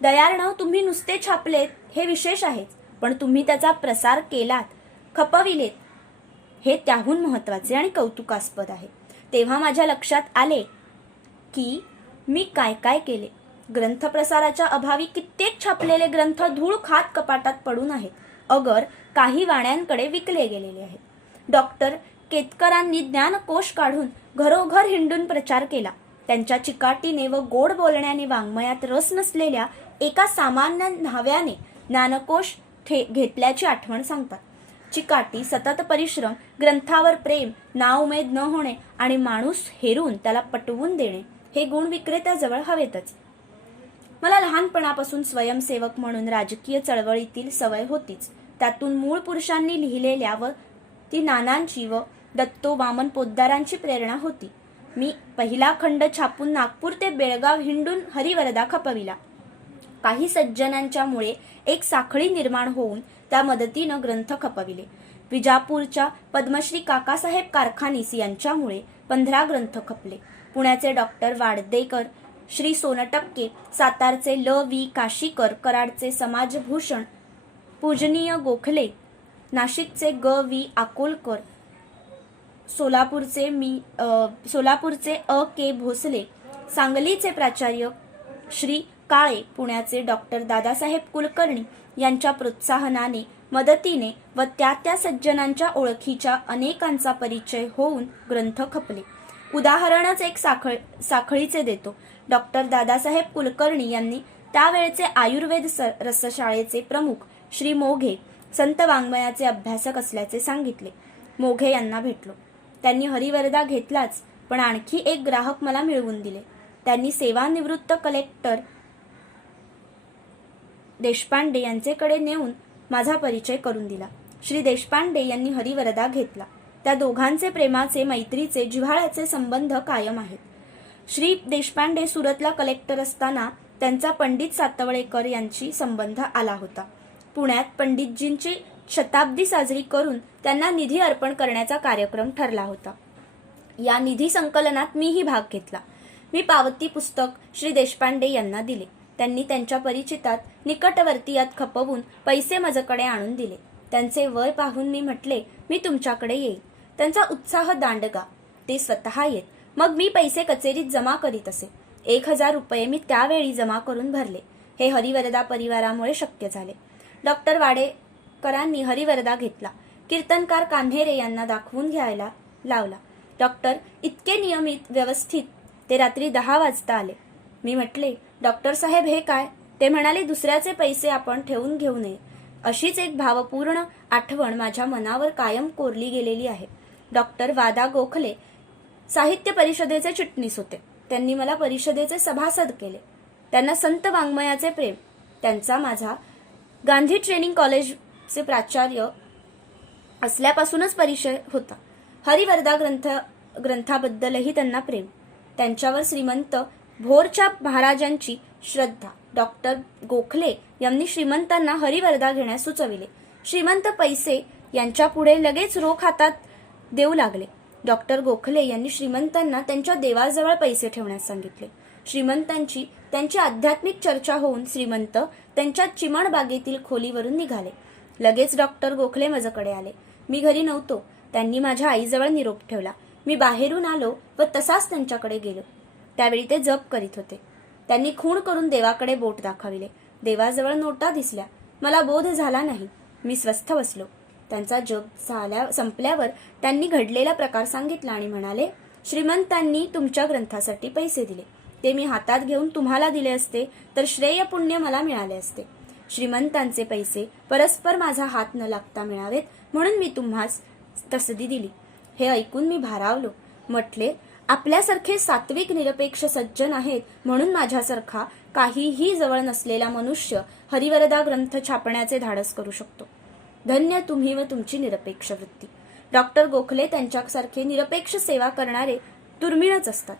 दयार्णव, तुम्ही नुसते छापलेत हे विशेष आहेच, पण तुम्ही त्याचा प्रसार केलात, खपविलेत, हे त्याहून महत्वाचे आणि कौतुकास्पद आहे. तेव्हा माझ्या लक्षात आले की मी काय काय केले. ग्रंथप्रसाराच्या अभावी कित्येक छापलेले ग्रंथ धूळ खात कपाटात पडून आहेत, अगर काही वाण्यांकडे विकले गेलेले आहेत. डॉक्टर केतकरांनी ज्ञानकोश काढून घरोघर हिंडून प्रचार केला. त्यांच्या चिकाटीने व गोड बोलण्याने वाङ्मयात रस नसलेल्या एका सामान्य न्हाव्याने ज्ञानकोश घेतल्याची आठवण सांगतात. चिकाटी, सतत परिश्रम, ग्रंथावर प्रेम, नाउमेद न होणे आणि माणूस हेरून त्याला पटवून देणे हे गुण विक्रेत्याजवळ हवेतच. मला लहानपणापासून स्वयंसेवक म्हणून राजकीय चळवळीतील सवय होतीच. त्यातून मूळ पुरुषांनी लिहिलेल्या व ती नानांची व दत्तो वामन पोद्दारांची प्रेरणा होती. मी पहिला खंड छापून नागपूर ते बेळगाव हिंडून हरिवरदा खपविला. काही सज्जनांच्या मुळे एक साखळी निर्माण होऊन त्या मदतीनं ग्रंथ खपविले. विजापूरच्या पद्मश्री काकासाहेब कारखानीस यांच्यामुळे 15 ग्रंथ खपले. पुण्याचे डॉक्टर वाडदेकर, श्री सोनटक्के, सातारचे ल. वी. काशीकर, कराडचे समाजभूषण पूजनीय गोखले, नाशिकचे ग. वी. अकोलकर, सोलापूरचे अ. के. भोसले, सांगलीचे प्राचार्य श्री काळे, पुण्याचे डॉक्टर दादासाहेब कुलकर्णी यांच्या प्रोत्साहनाने, मदतीने व त्या सज्जनांच्या ओळखीच्या अनेकांचा परिचय होऊन ग्रंथ खपले. उदाहरणच एक साखळीचे देतो. डॉक्टर दादासाहेब कुलकर्णी यांनी त्यावेळचे आयुर्वेद रसशाळेचे प्रमुख श्री मोघे संत वाङ्मयाचे अभ्यासक असल्याचे सांगितले. मोघे यांना भेटलो. त्यांनी हरिवरदा घेतलाच, पण आणखी एक ग्राहक मला मिळवून दिले. त्यांनी सेवानिवृत्त कलेक्टर देशपांडे यांचेकडे नेऊन माझा परिचय करून दिला. श्री देशपांडे यांनी हरिवरदा घेतला. त्या दोघांचे प्रेमाचे, मैत्रीचे, जिव्हाळ्याचे संबंध कायम आहेत. श्री देशपांडे सुरतला कलेक्टर असताना त्यांचा पंडित सातवळेकर यांची संबंध आला होता. पुण्यात पंडितजींची शताब्दी साजरी करून त्यांना निधी अर्पण करण्याचा कार्यक्रम ठरला होता. या निधी संकलनात मीही भाग घेतला. मी पावती पुस्तक श्री देशपांडे यांना दिले. त्यांनी त्यांच्या परिचितात निकटवर्तीयात खपवून पैसे माझ्याकडे आणून दिले. त्यांचे वय पाहून मी म्हटले, मी तुमच्याकडे येईल. त्यांचा उत्साह दांडगा. ते स्वतः येत. मग मी पैसे कचेरीत जमा करीत असे. 1000 रुपये मी त्यावेळी जमा करून भरले. हे हरिवरदा परिवारामुळे शक्य झाले. डॉक्टर वाडेकरांनी हरिवरदा घेतला. कीर्तनकार कान्हेरे यांना दाखवून घ्यायला लावला. डॉक्टर इतके नियमित, व्यवस्थित. ते रात्री 10 वाजता आले. मी म्हटले, डॉक्टर साहेब हे काय? ते म्हणाले, दुसऱ्याचे पैसे आपण ठेवून घेऊ नये. अशीच एक भावपूर्ण आठवण माझ्या मनावर कायम कोरली गेलेली आहे. डॉक्टर वादा गोखले साहित्य परिषदेचे चिटणीस होते. त्यांनी मला परिषदेचे सभासद केले. त्यांना संत वाङ्मयाचे प्रेम. त्यांचा माझा गांधी ट्रेनिंग कॉलेजचे प्राचार्य असल्यापासूनच परिचय होता. हरिवरदा ग्रंथाबद्दलही त्यांना प्रेम. त्यांच्यावर श्रीमंत भोरच्या महाराजांची श्रद्धा. डॉक्टर गोखले यांनी श्रीमंतांना हरिवरदा घेण्यास सुचविले. श्रीमंत पैसे यांच्या पुढे लगेच रोख हातात देऊ लागले. डॉक्टर गोखले यांनी श्रीमंतांना त्यांच्या देवाजवळ पैसे ठेवण्यास सांगितले. श्रीमंतांची त्यांची आध्यात्मिक चर्चा होऊन श्रीमंत त्यांच्या चिमणबागेतील खोलीवरून निघाले. लगेच डॉक्टर गोखले माझ्याकडे आले. मी घरी नव्हतो. त्यांनी माझ्या आईजवळ निरोप ठेवला. मी बाहेरून आलो व तसाच त्यांच्याकडे गेलो. त्यावेळी ते जप करीत होते. त्यांनी खूण करून देवाकडे बोट दाखविले. देवाजवळ नोटा दिसल्या. मला बोध झाला नाही. मी स्वस्थ बसलो. त्यांचा जप संपल्यावर त्यांनी घडलेला प्रकार सांगितला आणि म्हणाले, श्रीमंतांनी तुमच्या ग्रंथासाठी पैसे दिले. ते मी हातात घेऊन तुम्हाला दिले असते तर श्रेय पुण्य मला मिळाले असते. श्रीमंतांचे पैसे परस्पर माझा हात न लागता मिळावेत म्हणून मी तुम्हास तसदी दिली. हे ऐकून मी भारावलो. म्हटले, आपल्यासारखे सात्विक निरपेक्ष सज्जन आहेत म्हणून माझ्यासारखा काहीही जवळ नसलेला मनुष्य हरिवरदा ग्रंथ छापण्याचे धाडस करू शकतो. धन्य तुम्ही व तुमची निरपेक्ष वृत्ती. डॉक्टर गोखले त्यांच्यासारखे निरपेक्ष सेवा करणारे दुर्मिळच असतात.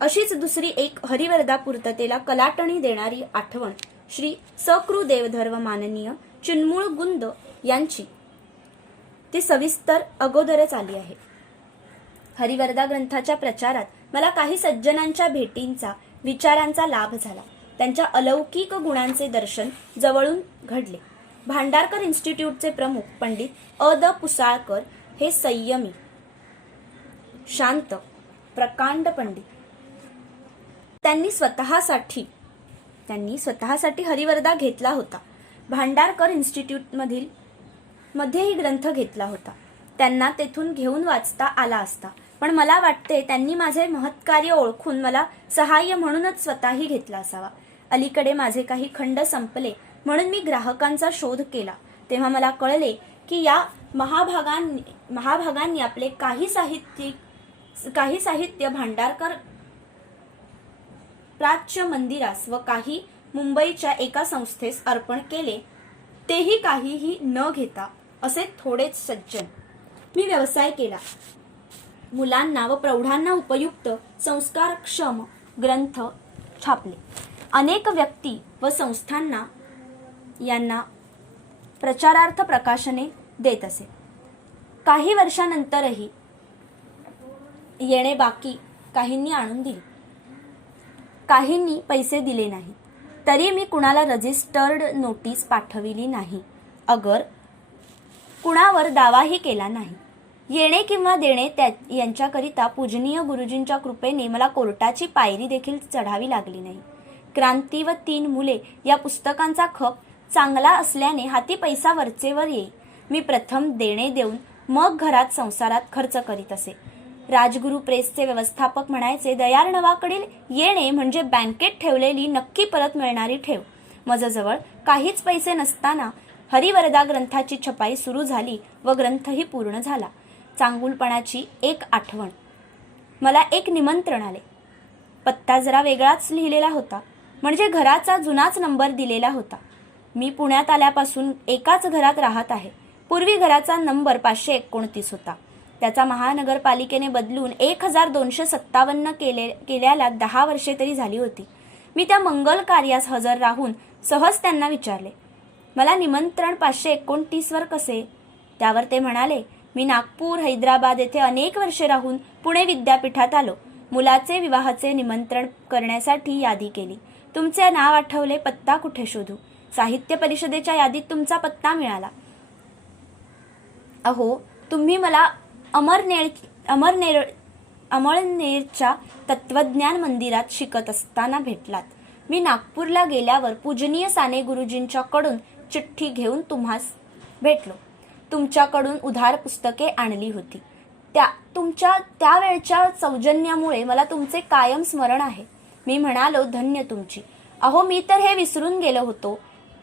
अशीच दुसरी एक हरिवरदा पूर्ततेला कलाटणी देणारी आठवण श्री सकृ देवधर्व माननीय चिन्मूळ गुंद यांची ती सविस्तर अगोदरच आली आहे. हरिवरदा ग्रंथाच्या प्रचारात मला काही सज्जनांच्या भेटींचा विचारांचा लाभ झाला. त्यांच्या अलौकिक गुणांचे दर्शन जवळून घडले. भांडारकर इन्स्टिट्यूटचे प्रमुख पंडित द पुसाळकर हे संयमी, शांत, प्रकांड पंडित. त्यांनी स्वतःसाठी हरिवरदा घेतला होता. भांडारकर मध्येही ग्रंथ घेतला होता. त्यांना तेथून घेऊन वाचता आला असता, पण मला वाटते त्यांनी माझे महत्कार्य ओळखून मला सहाय्य म्हणूनच स्वतःही घेतला असावा. अलीकडे माझे काही खंड संपले म्हणून मी ग्राहकांचा शोध केला. तेव्हा मला कळले की या महाभागांनी आपले काही साहित्य भांडारकर प्राच्य मंदिरास व काही मुंबईच्या एका संस्थेस अर्पण केले. तेही काहीही न घेता असे थोडेच सज्जन. मी व्यवसाय केला. मुलांना व प्रौढांना उपयुक्त संस्कारक्षम ग्रंथ छापले. अनेक व्यक्ती व संस्थांना यांना प्रचारार्थ प्रकाशने देत असे. काही वर्षानंतरही येणे बाकी काहींनी आणून दिली. काहींनी पैसे दिले नाही. तरी मी कुणाला रजिस्टर्ड नोटीस पाठविली नाही. अगर कुणावर दावाही केला नाही. येणे किंवा देणे यांच्याकरिता पूजनीय गुरुजींच्या कृपेने मला कोर्टाची पायरी देखील चढावी लागली नाही. क्रांती व 3 मुले या पुस्तकांचा खप चांगला असल्याने हाती पैसा वरचेवर येई. मी प्रथम देणे देऊन मग घरात संसारात खर्च करीत असे. राजगुरू प्रेसचे व्यवस्थापक म्हणायचे, दयार्णवाकडील येणे म्हणजे बँकेत ठेवलेली नक्की परत मिळणारी ठेव. माझ्याजवळ काहीच पैसे नसताना हरिवरदा ग्रंथाची छपाई सुरू झाली व ग्रंथही पूर्ण झाला. चांगुलपणाची एक आठवण. मला एक निमंत्रण आले. पत्ता जरा वेगळाच लिहिलेला होता, म्हणजे घराचा जुनाच नंबर दिलेला होता. मी पुण्यात आल्यापासून एकाच घरात राहत आहे. पूर्वी घराचा नंबर 529 होता. त्याचा महानगरपालिकेने बदलून 1257 केल्याला 10 वर्षे तरी झाली होती. मी त्या मंगल कार्यास हजर राहून सहज त्यांना विचारले, मला निमंत्रण 529 वर कसे? त्यावर ते म्हणाले, मी नागपूर, हैदराबाद येथे अनेक वर्षे राहून पुणे विद्यापीठात आलो. मुलाचे विवाहाचे निमंत्रण करण्यासाठी यादी केली. तुमचे नाव आठवले. पत्ता कुठे शोधू? साहित्य परिषदेच्या यादीत तुमचा पत्ता मिळाला. अहो, तुम्ही मला अमळनेरच्या तत्वज्ञान मंदिरात शिकत असताना भेटलात. मी नागपूरला गेल्यावर पूजनीय साने गुरुजींच्याकडून चिठ्ठी घेऊन तुम्हास भेटलो. तुमच्याकडून उधार पुस्तके आणली होती. तुमच्या त्यावेळच्या सौजन्यामुळे मला तुमचे कायम स्मरण आहे. मी म्हणालो, धन्य तुमची. अहो, मी तर हे विसरून गेलो होतो.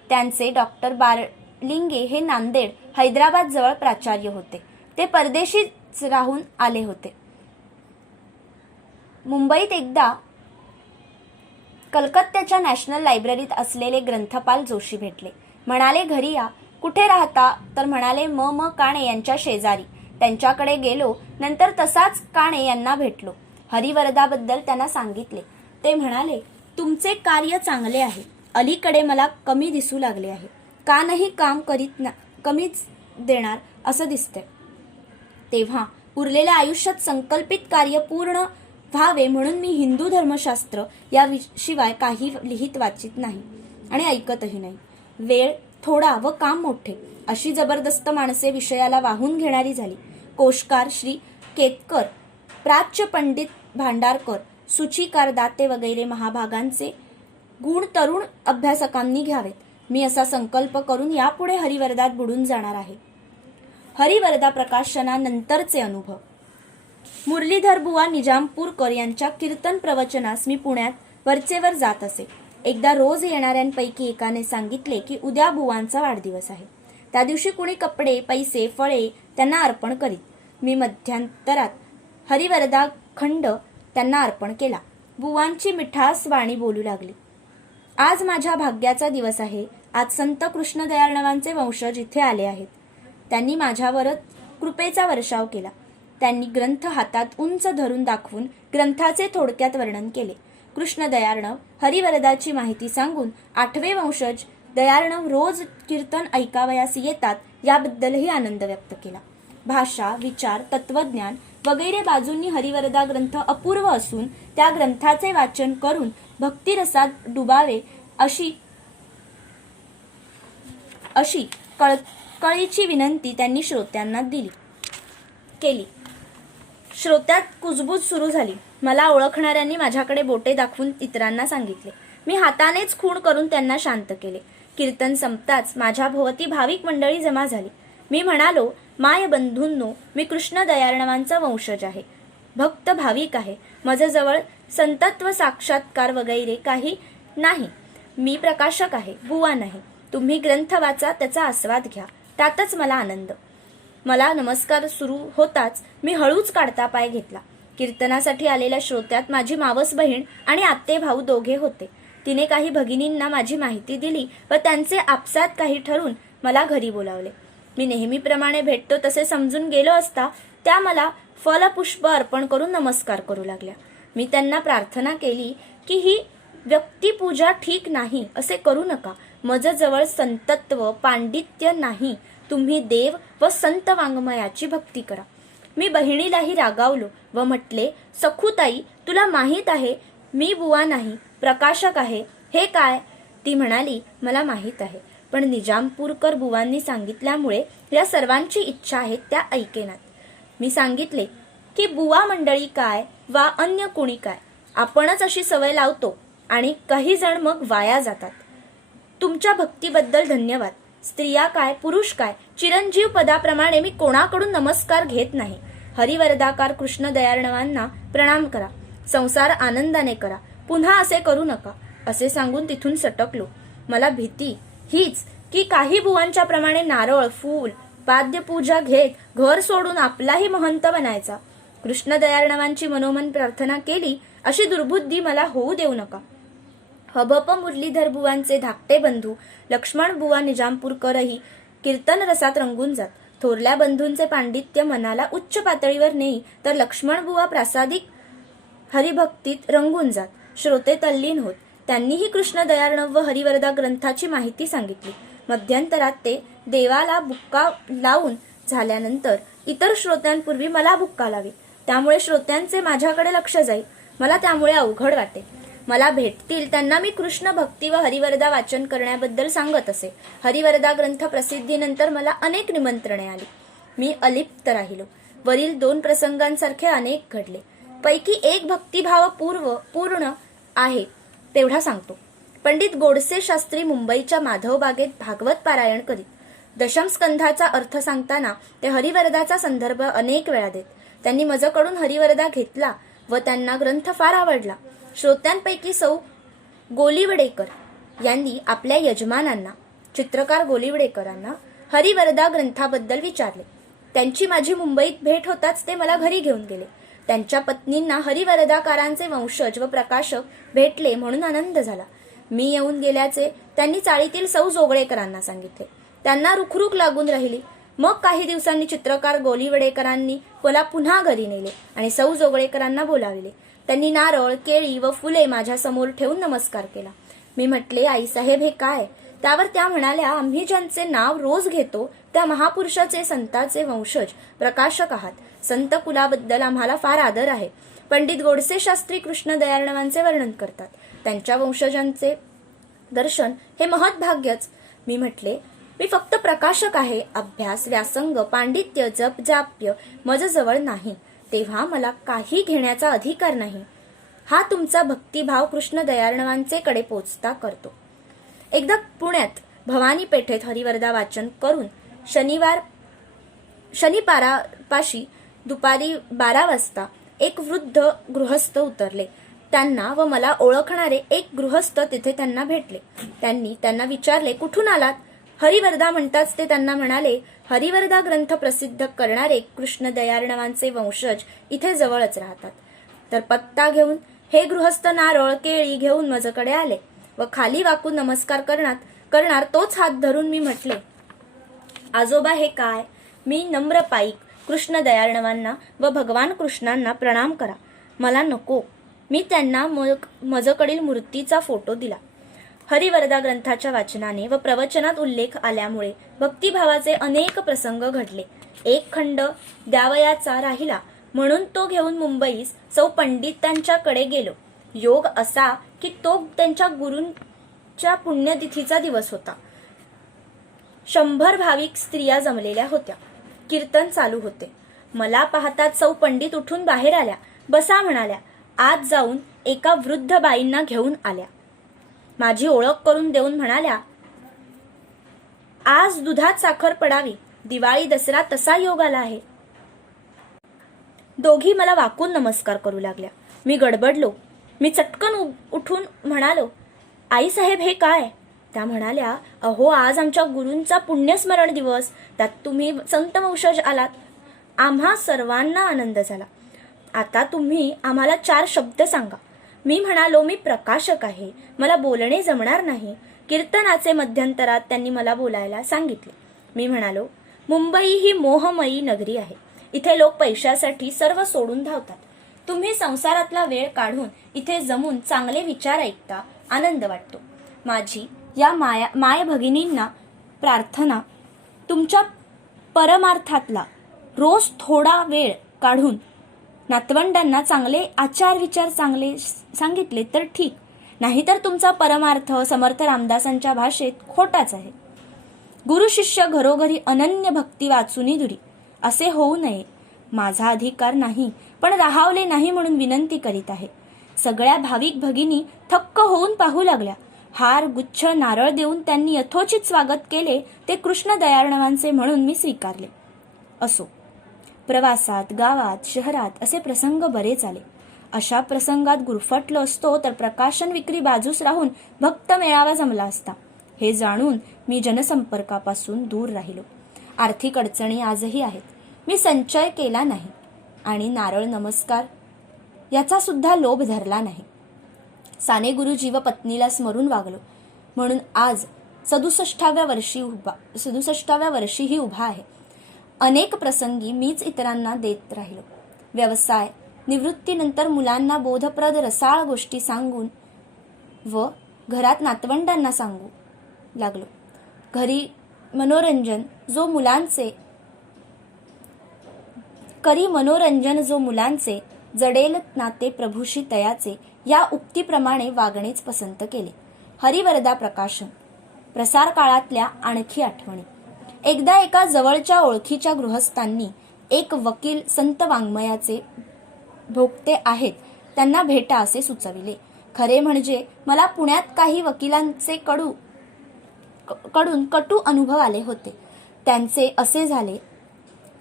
त्यांचे डॉक्टर बारलिंगे हे नांदेड, हैदराबाद जवळ प्राचार्य होते. ते परदेशीच राहून आले होते. मुंबईत एकदा कलकत्त्याच्या नॅशनल लायब्ररीत असलेले ग्रंथपाल जोशी भेटले. म्हणाले, घरी या. कुठे राहता? तर म्हणाले, म काणे यांच्या शेजारी. त्यांच्याकडे गेलो. नंतर तसाच काणे यांना भेटलो. हरिवरदाबद्दल त्यांना सांगितले. ते म्हणाले, तुमचे कार्य चांगले आहे. अलीकडे मला कमी दिसू लागले आहे. का नाही काम कमीच देणार असं दिसतंय. तेव्हा उरलेल्या आयुष्यात संकल्पित कार्य पूर्ण व्हावे म्हणून मी हिंदू धर्मशास्त्र या शिवाय काही लिहित वाचित नाही आणि ऐकतही नाही. वेळ थोडा व काम मोठे अशी जबरदस्त माणसे विषयाला वाहून घेणारी झाली. कोशकार श्री केतकर, प्राच्य पंडित भांडारकर, सूचीकार दाते वगैरे महाभागांचे गुण तरुण अभ्यासकांनी घ्यावेत. मी असा संकल्प करून यापुढे हरिवरदात बुडून जाणार आहे. हरिवरदा प्रकाशनानंतरचे अनुभव. मुरलीधर बुवा निजामपूरकर यांच्या कीर्तन प्रवचनास मी पुण्यात वरचेवर जात असे. एकदा रोज येणाऱ्यांपैकी एकाने सांगितले की उद्या बुवांचा वाढदिवस आहे. त्या दिवशी कुणी कपडे, पैसे, फळे त्यांना अर्पण करीत. मी मध्यांतरात हरिवरदा खंड त्यांना अर्पण केला. बुवांची मिठास वाणी बोलू लागली. आज माझ्या भाग्याचा दिवस आहे. आज संत कृष्णदयाळवांचे वंशज इथे आले आहेत. त्यांनी माझ्यावरच कृपेचा वर्षाव केला. त्यांनी ग्रंथ हातात उंच धरून दाखवून ग्रंथाचे थोडक्यात वर्णन केले. कृष्णदयार्णव हरिवरदाची माहिती सांगून 8वे वंशज दयार्णव रोज कीर्तन ऐकावयास येतात याबद्दलही आनंद व्यक्त केला. भाषा, विचार, तत्वज्ञान वगैरे बाजूंनी हरिवरदा ग्रंथ अपूर्व असून त्या ग्रंथाचे वाचन करून भक्तिरसात डुबावे अशी कळकळीची विनंती त्यांनी श्रोत्यांना केली. श्रोत्यात कुजबूज सुरू झाली. मला ओळखणाऱ्यांनी माझ्याकडे बोटे दाखवून इतरांना सांगितले. मी हातानेच खूण करून त्यांना शांत केले. कीर्तन संपताच माझ्या भोवती भाविक मंडळी जमा झाली. मी म्हणालो, माय बंधूंनो, मी कृष्णदयार्णवांचा वंशज आहे, भक्त भाविक आहे. माझ्याजवळ संतत्व साक्षात्कार वगैरे काही नाही. मी प्रकाशक आहे, बुवा नाही. तुम्ही ग्रंथ वाचा, त्याचा आस्वाद घ्या, त्यातच मला आनंद. मला नमस्कार सुरू होताच मी हळूच काढता पाय घेतला. कीर्तनासाठी आलेल्या श्रोत्यात माझी मावस बहीण आणि आत्ते भाऊ दोघे होते. तिने काही भगिनींना माझी माहिती दिली व त्यांचे आपसात काही ठरून मला घरी बोलावले. मी नेहमीप्रमाणे भेटतो तसे समजून गेलो असता त्या मला फलपुष्प अर्पण करून नमस्कार करू लागल्या. मी त्यांना प्रार्थना केली की ही व्यक्तिपूजा ठीक नाही, असे करू नका. माझ्याजवळ संतत्व पांडित्य नाही. तुम्ही देव व संत वाङ्मयाची भक्ती करा. मी बहिणीलाही रागावलो व म्हटले, सखूताई, तुला माहीत आहे मी बुवा नाही, प्रकाशक आहे. हे काय? ती म्हणाली, मला माहीत आहे, पण निजामपूरकर बुवांनी सांगितल्यामुळे या सर्वांची इच्छा आहे त्या ऐकेनात. मी सांगितले की बुवा मंडळी काय वा अन्य कोणी काय, आपणच अशी सवय लावतो आणि काही जण मग वाया जातात. तुमच्या भक्तीबद्दल धन्यवाद. स्त्रिया काय पुरुष काय, चिरंजीव पदाप्रमाणे मी कोणाकडून नमस्कार घेत नाही. हरिवरदाकार कृष्णदयार्णवांना प्रणाम करा, संसार आनंदाने करा, पुन्हा असे करू नका, असे सांगून तिथून सटकलो. मला भीती हीच की काही बुवांच्या प्रमाणे नारळ, फूल, पाद्यपूजा घेत घर सोडून आपलाही महंत बनायचा. कृष्णदयार्णवांची मनोमन प्रार्थना केली, अशी दुर्बुद्धी मला होऊ देऊ नका. हबप मुरलीधर बुवांचे धाकटे बंधू लक्ष्मण बुवा निजामपूरकरही कीर्तन रसात रंगून जात. थोरल्या बंधूंचे पांडित्य मनाला उच्च पातळीवर नेई तर लक्ष्मण बुवा प्रासादिक हरिभक्तीत रंगून जात. श्रोते तल्लीन होत. त्यांनीही कृष्णदयार्णव व हरिवरदा ग्रंथाची माहिती सांगितली. मध्यंतरात ते देवाला बुक्का लावून झाल्यानंतर इतर श्रोत्यांपूर्वी मला बुक्का लावी. त्यामुळे श्रोत्यांचे माझ्याकडे लक्ष जाईल. मला त्यामुळे अवघड वाटे. मला भेटतील त्यांना मी कृष्ण भक्ती व हरिवरदा वाचन करण्याबद्दल सांगत असे. हरिवरदा ग्रंथ प्रसिद्धीनंतर मला अनेक निमंत्रणे आली. मी अलिप्त राहिलो. वरील 2 प्रसंगांसारखे अनेक घडले. पैकी एक भक्तिभाव पूर्ण आहे तेवढा सांगतो. पंडित गोडसे शास्त्री मुंबईच्या माधवबागेत भागवत पारायण करीत. दशम स्कंधाचा अर्थ सांगताना ते हरिवरदाचा संदर्भ अनेक वेळा देत. त्यांनी माझ्याकडून हरिवरदा घेतला व त्यांना ग्रंथ फार आवडला. श्रोत्यांपैकी सौ गोलीवडेकर यांनी आपल्या यजमानांना, चित्रकार गोलीवडेकरांना हरिवरदा ग्रंथाबद्दल विचारले. त्यांची माझी मुंबईत भेट होताच ते मला घरी घेऊन गेले. त्यांच्या पत्नींना हरिवरदाकारांचे वंशज व प्रकाशक भेटले म्हणून आनंद झाला. मी येऊन गेल्याचे त्यांनी चाळीतील सौ जोगळेकरांना सांगितले. त्यांना रुखरुख लागून राहिली. मग काही दिवसांनी चित्रकार गोलीवडेकरांनी मला पुन्हा घरी नेले आणि सौ जोगळेकरांना बोलाविले. त्यांनी नारळ, केळी व फुले माझ्या समोर ठेवून नमस्कार केला. मी म्हटले, आईसाहेब हे काय? त्यावर त्या म्हणाल्या, आम्ही ज्यांचे नाव रोज घेतो त्या महापुरुषाचे, संताचे वंशज, प्रकाशक आहात. संत कुलाबद्दल आम्हाला फार आदर आहे. पंडित गोडसे शास्त्री कृष्णदयाळवांचे वर्णन करतात. त्यांच्या वंशजांचे दर्शन हे महत् भाग्यच. मी म्हटले, मी फक्त प्रकाशक आहे. अभ्यास, व्यासंग, पांडित्य, जप जाप्य मजजवळ नाही, तेव्हा मला काही घेण्याचा अधिकार नाही. हा तुमचा भक्तिभाव कृष्णदयाळवांचे कडे पोचता करतो. एकदा पुण्यात भवानी पेठेत हरिवरदा वाचन करून शनिपारापाशी दुपारी 12 वाजता एक वृद्ध गृहस्थ उतरले. त्यांना व मला ओळखणारे एक गृहस्थ तिथे त्यांना भेटले. त्यांनी त्यांना विचारले, कुठून आलात? हरिवरदा म्हणताच ते त्यांना म्हणाले, हरिवरदा ग्रंथ प्रसिद्ध करणारे कृष्णदयाळवांचे वंशज इथे जवळच राहतात. तर पत्ता घेऊन हे गृहस्थ नारळ, केळी घेऊन माझ्याकडे आले व खाली वाकून नमस्कार करणार तोच हात धरून मी म्हटले, आजोबा हे काय? मी नम्र पाईक कृष्णदयाळवांना व भगवान कृष्णांना प्रणाम करा. मला नको. मी त्यांना मजकडील मूर्तीचा फोटो दिला. हरिवरदा ग्रंथाच्या वाचनाने व प्रवचनात उल्लेख आल्यामुळे भक्तिभावाचे अनेक प्रसंग घडले. एक खंड द्यावयाचा राहिला म्हणून तो घेऊन मुंबईस सौ पंडितांच्याकडे गेलो. योग असा की तो त्यांच्या गुरूंच्या पुण्यतिथीचा दिवस होता. 100 भाविक स्त्रिया जमलेल्या होत्या. कीर्तन चालू होते. मला पाहताच सौ पंडित उठून बाहेर आल्या. बसा म्हणाल्या. आत जाऊन एका वृद्ध बाईंना घेऊन आल्या. माझी ओळख करून देऊन म्हणाल्या, आज दुधात साखर पडावी, दिवाळी दसरा तसा योग आला आहे. दोघी मला वाकून नमस्कार करू लागल्या. मी गडबडलो. मी चटकन उठून म्हणालो, आईसाहेब हे काय? त्या म्हणाल्या, अहो आज आमच्या गुरूंचा पुण्यस्मरण दिवस, त्यात तुम्ही संत वंशज आलात. आम्हा सर्वांना आनंद झाला. आता तुम्ही आम्हाला 4 शब्द सांगा. मी म्हणालो, मी प्रकाशक आहे, मला बोलणे जमणार नाही. कीर्तनाचे मध्यंतरात त्यांनी मला बोलायला सांगितले. मी म्हणालो, मुंबई ही मोहमयी नगरी आहे. इथे लोक पैशासाठी सर्व सोडून धावतात. तुम्ही संसारातला वेळ काढून इथे जमून चांगले विचार ऐकता, आनंद वाटतो. माझी या माय भगिनींना प्रार्थना, तुमच्या परमार्थातला रोज थोडा वेळ काढून नातवंडांना चांगले आचार विचार चांगले सांगितले तर ठीक, नाहीतर तुमचा परमार्थ समर्थ रामदासांच्या भाषेत खोटाच आहे. गुरु शिष्य घरोघरी अनन्य भक्ती वाचुनी दुरी असे होऊ नये. माझा अधिकार नाही, पण राहावले नाही म्हणून विनंती करीत आहे. सगळ्या भाविक भगिनी थक्क होऊन पाहू लागल्या. हार, गुच्छ, नारळ देऊन त्यांनी यथोचित स्वागत केले. ते कृष्णदयाळवांचे म्हणून मी स्वीकारले. असो, प्रवासात, गावात, शहरात असे प्रसंग बरेच आले. अशा प्रसंगात गुरफटलो असतो तर प्रकाशन विक्री बाजूस राहून भक्त मेळावा जमला असता. हे जाणून मी जनसंपर्कापासून दूर राहिलो. आर्थिक अडचणी आजही आहेत. मी संचय केला नाही आणि नारळ नमस्कार याचा सुद्धा लोभ धरला नाही. साने गुरुजी व पत्नीला स्मरून वागलो म्हणून आज 67व्या वर्षीही उभा आहे. अनेक प्रसंगी मीच इतरांना देत राहिलो. व्यवसाय, निवृत्तीनंतर मुलांना बोधप्रद रसाळ गोष्टी सांगून व घरात नातवंडांना सांगू लागलो. घरी मनोरंजन जो मुलांचे जडेल नाते प्रभूशी तयाचे या उक्तीप्रमाणे वागणेच पसंत केले. हरिवरदा प्रकाशन, प्रसार काळातल्या आणखी आठवणी. एकदा एका जवळच्या ओळखीच्या गृहस्थांनी एक वकील संत वाङ्मयाचे भोगते आहेत त्यांना भेटा असे सुचविले. खरे म्हणजे मला पुण्यात काही वकिलांचे कडून कटू अनुभव आले होते. त्यांचे असे झाले.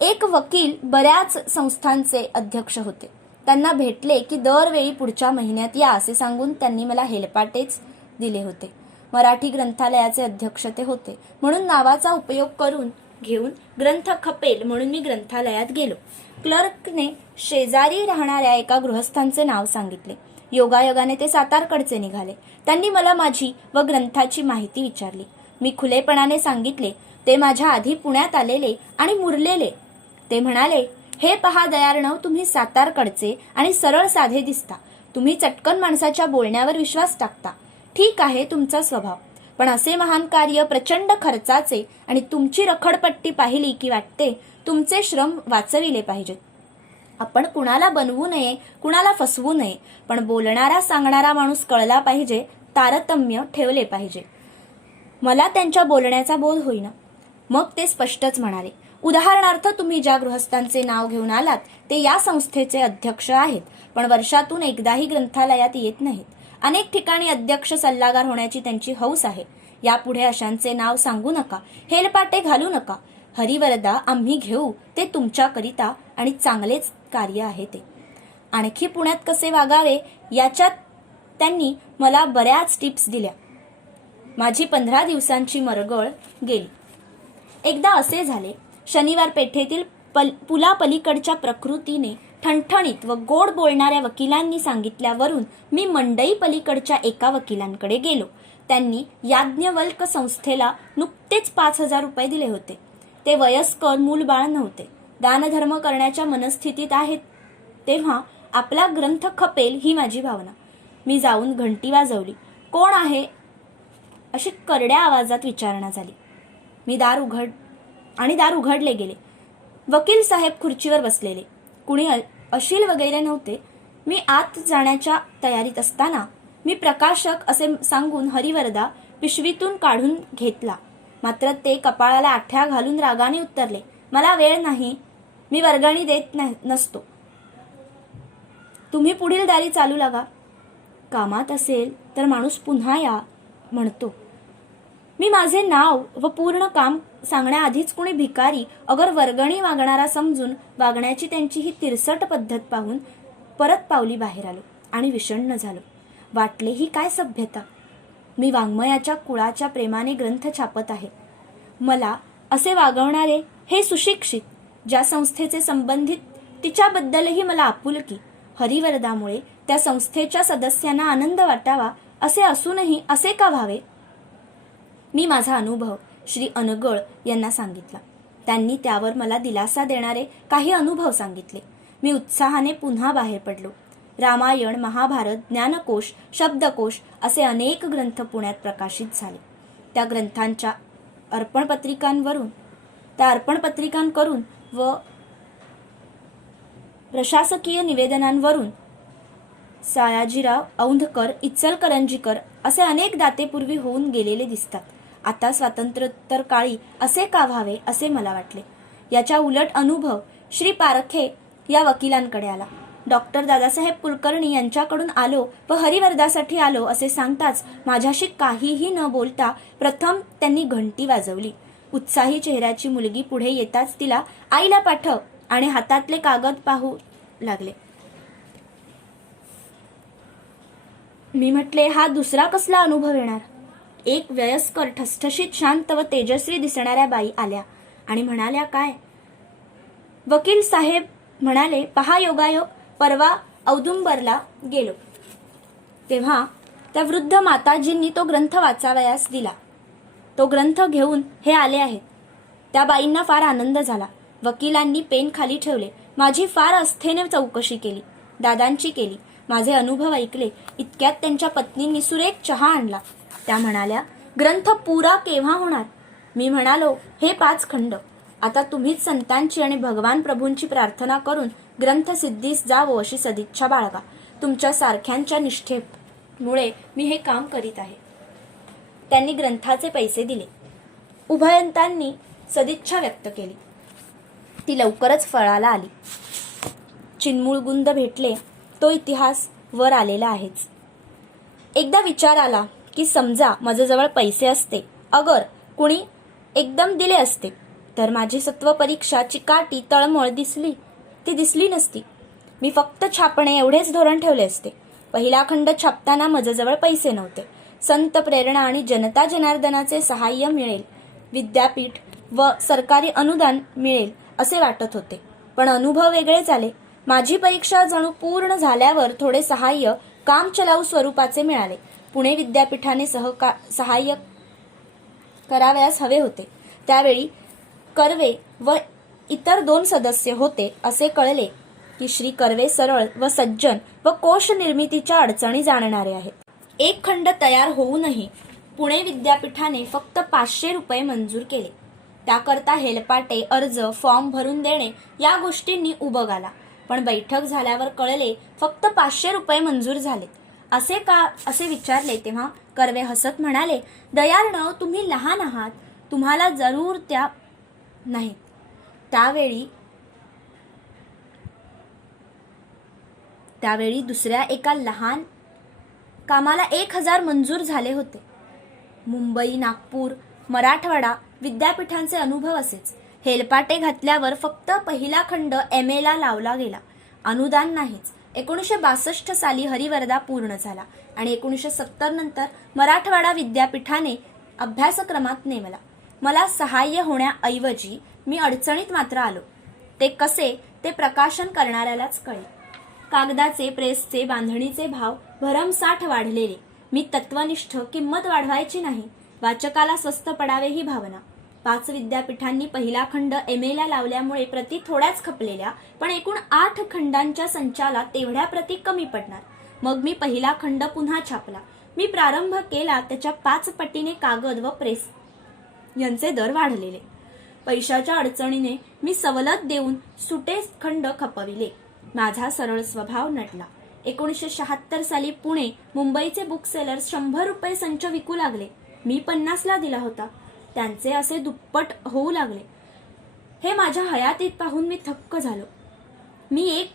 एक वकील बऱ्याच संस्थांचे अध्यक्ष होते. त्यांना भेटले की दरवेळी पुढच्या महिन्यात या असे सांगून त्यांनी मला हेलपाटेच दिले होते. मराठी ग्रंथालयाचे अध्यक्ष ते होते म्हणून नावाचा उपयोग करून घेऊन ग्रंथ खपेल म्हणून मी ग्रंथालयात गेलो. क्लर्कने शेजारी राहणाऱ्या एका गृहस्थांचे नाव सांगितले. योगायोगाने ते सातारकडचे निघाले. त्यांनी मला माझी व ग्रंथाची माहिती विचारली. मी खुलेपणाने सांगितले ते माझ्या आधी पुण्यात आलेले आणि मुरलेले. ते म्हणाले, हे पहा दयार्णव, तुम्ही सातारकडचे आणि सरळ साधे दिसता, तुम्ही चटकन माणसाच्या बोलण्यावर विश्वास टाकता. ठीक आहे तुमचा स्वभाव, पण असे महान कार्य प्रचंड खर्चाचे आणि तुमची रखडपट्टी पाहिली की वाटते तुमचे श्रम वाचविले पाहिजेत. आपण कुणाला बनवू नये, कुणाला फसवू नये, पण बोलणारा सांगणारा माणूस कळला पाहिजे, तारतम्य ठेवले पाहिजे. मला त्यांच्या बोलण्याचा बोध होईना. मग ते स्पष्टच म्हणाले, उदाहरणार्थ तुम्ही ज्या गृहस्थांचे नाव घेऊन आलात ते या संस्थेचे अध्यक्ष आहेत, पण वर्षातून एकदाही ग्रंथालयात येत नाहीत. अनेक ठिकाणी अध्यक्ष सल्लागार होण्याची त्यांची हौस आहे. यापुढे अशांचे नाव सांगू नका, हेलपाटे घालू नका. हरिवरदा आम्ही घेऊ ते तुमच्याकरिता आणि चांगलेच कार्य आहे ते. आणखी पुण्यात कसे वागावे याच्यात त्यांनी मला बऱ्याच टिप्स दिल्या. माझी 15 दिवसांची मरगळ गेली. एकदा असे झाले, शनिवार पेठेतील पुलापलीकडच्या प्रकृतीने ठणठणीत व गोड बोलणाऱ्या वकिलांनी सांगितल्यावरून मी मंडई पलीकडच्या एका वकिलांकडे गेलो. त्यांनी याज्ञवल्क संस्थेला नुकतेच 5,000 रुपये दिले होते. ते वयस्कर मूलबाळ नव्हते, दानधर्म करण्याच्या मनस्थितीत आहेत. तेव्हा आपला ग्रंथ खपेल ही माझी भावना. मी जाऊन घंटी वाजवली. कोण आहे अशी करड्या आवाजात विचारणा झाली. दार उघडले गेले. वकील साहेब खुर्चीवर बसलेले. कुणी अशील वगैरे नव्हते. मी आत जाण्याच्या तयारीत असताना मी प्रकाशक असे सांगून हरिवरदा पिशवीतून काढून घेतला. मात्र ते कपाळाला आठ्या घालून रागाने उत्तरले, मला वेळ नाही, मी वर्गणी देत नसतो. तुम्ही पुढील दारी चालू लागा. कामात असेल तर माणूस पुन्हा या म्हणतो. मी माझे नाव व पूर्ण काम सांगण्याआधीच कुणी भिकारी अगर वर्गणी मागणारा समजून वागण्याची त्यांची ही तिरसट पद्धत पाहून परत पावली बाहेर आलो आणि विषण्ण झालो. वाटले ही काय सभ्यता. मी वाङ्मयाच्या कुळाच्या प्रेमाने ग्रंथ छापत आहे. मला असे वागवणारे हे सुशिक्षित, ज्या संस्थेचे संबंधित तिच्याबद्दलही मला आपुलकी. हरिवरदामुळे त्या संस्थेच्या सदस्यांना आनंद वाटावा असे असूनही असे का व्हावे. मी माझा अनुभव श्री अनगळ यांना सांगितला. त्यांनी त्यावर मला दिलासा देणारे काही अनुभव सांगितले. मी उत्साहाने पुन्हा बाहेर पडलो. रामायण, महाभारत, ज्ञानकोश, शब्दकोश असे अनेक ग्रंथ पुण्यात प्रकाशित झाले. त्या ग्रंथांच्या अर्पणपत्रिकांकरून व प्रशासकीय निवेदनांवरून सयाजीराव औंधकर, इचलकरंजीकर असे अनेक दाते पूर्वी होऊन गेलेले दिसतात. आता स्वातंत्र्योत्तर काळी असे का व्हावे असे मला वाटले. याच्या उलट अनुभव श्री पारखे या वकिलांकडे आला. डॉक्टर दादासाहेब कुलकर्णी यांच्याकडून आलो व हरिवरदासाठी आलो असे सांगताच माझ्याशी काहीही न बोलता प्रथम त्यांनी घंटी वाजवली. उत्साही चेहऱ्याची मुलगी पुढे येताच तिला आईला पाठव आणि हातातले कागद पाहू लागले. मी म्हटले, हा दुसरा कसला अनुभव येणार. एक वयस्कर, ठसठशीत, शांत व तेजस्वी दिसणाऱ्या बाई आल्या आणि म्हणाल्या, काय. वकील साहेब म्हणाले, पहा योगायोग, परवा औदुंबरला गेलो तेव्हा त्या वृद्ध माताजींनी तो ग्रंथ वाचावयास दिला. तो ग्रंथ घेऊन हे आले आहेत. त्या बाईंना फार आनंद झाला. वकिलांनी पेन खाली ठेवले. माझी फार अस्थेने चौकशी केली, दादांची केली. माझे अनुभव ऐकले. इतक्यात त्यांच्या पत्नींनी सुरेख चहा आणला. त्या म्हणाल्या, ग्रंथ पुरा केव्हा होणार. मी म्हणालो, हे 5 खंड. आता तुम्हीच संतांची आणि भगवान प्रभूंची प्रार्थना करून ग्रंथ सिद्धीस जावो अशी सदिच्छा बाळगा. तुमच्या सारख्यांच्या निष्ठेमुळे मी हे काम करीत आहे. त्यांनी ग्रंथाचे पैसे दिले. उभयंतांनी सदिच्छा व्यक्त केली. ती लवकरच फळाला आली. चिन्मुळगुंद भेटले. तो इतिहास वर आलेला आहेच. एकदा विचार आला की समजा माझ्याजवळ पैसे असते, अगर कुणी एकदम दिले असते तर माझी सत्व परीक्षा, चिकाटी, तळमळ ती दिसली नसती. मी फक्त छापणे एवढेच धोरण ठेवले असते. पहिला खंड छापताना माझ्याजवळ पैसे नव्हते. संत प्रेरणा आणि जनता जनार्दनाचे सहाय्य मिळेल, विद्यापीठ व सरकारी अनुदान मिळेल असे वाटत होते. पण अनुभव वेगळेच आले. माझी परीक्षा जणू पूर्ण झाल्यावर थोडे सहाय्य कामचलाऊ स्वरूपाचे मिळाले. पुणे विद्यापीठाने सहाय्य करावयास हवे होते. त्यावेळी कर्वे व इतर 2 सदस्य होते असे कळले की श्री कर्वे सरळ व सज्जन व कोश निर्मितीच्या अडचणी जाणणारे आहेत. एक खंड तयार होऊनही पुणे विद्यापीठाने फक्त 500 रुपये मंजूर केले. त्याकरता हेलपाटे, अर्ज, फॉर्म भरून देणे या गोष्टींनी उबग आला. पण बैठक झाल्यावर कळले फक्त 500 रुपये मंजूर झालेत. असे का असे विचारले तेव्हा कर्वे हसत म्हणाले, दयाळराव, तुम्ही लहान आहात, तुम्हाला जरूर त्या नाहीत. त्यावेळी दुसऱ्या एका लहान कामाला 1000 मंजूर झाले होते. मुंबई, नागपूर, मराठवाडा विद्यापीठांचे अनुभव असेच. हेलपाटे घातल्यावर फक्त पहिला खंड MA ला लावला गेला. अनुदान नाहीच. 1962 साली हरिवरदा पूर्ण झाला आणि 1970 नंतर मराठवाडा विद्यापीठाने अभ्यासक्रमात नेमला. मला सहाय्य होण्याऐवजी मी अडचणीत मात्र आलो. ते कसे ते प्रकाशन करणाऱ्यालाच कळे. कागदाचे, प्रेसचे, बांधणीचे भाव भरमसाठ वाढलेले. मी तत्वनिष्ठ, किंमत वाढवायची नाही, वाचकाला स्वस्त पडावे ही भावना. 5 विद्यापीठांनी पहिला खंड MA ला लावल्यामुळे प्रती थोड्याच खपलेल्या, पण एकूण 8 खंडांच्या संचाला तेवढ्या प्रती कमी पडणार. मग मी पहिला खंड पुन्हा छापला. मी प्रारंभ केला त्याच्या 5 पटीने कागद व प्रेस यांचे दर वाढलेले. पैशाच्या अडचणीने मी सवलत देऊन सुटे खंड खपविले. माझा सरळ स्वभाव नटला. 1976 साली पुणे, मुंबईचे बुकसेलर्स 100 रुपये संच विकू लागले. मी 50 ला दिला होता. त्यांचे असे दुप्पट होऊ लागले. हे माझ्या हयातीत पाहून मी थक्क झालो. मी एक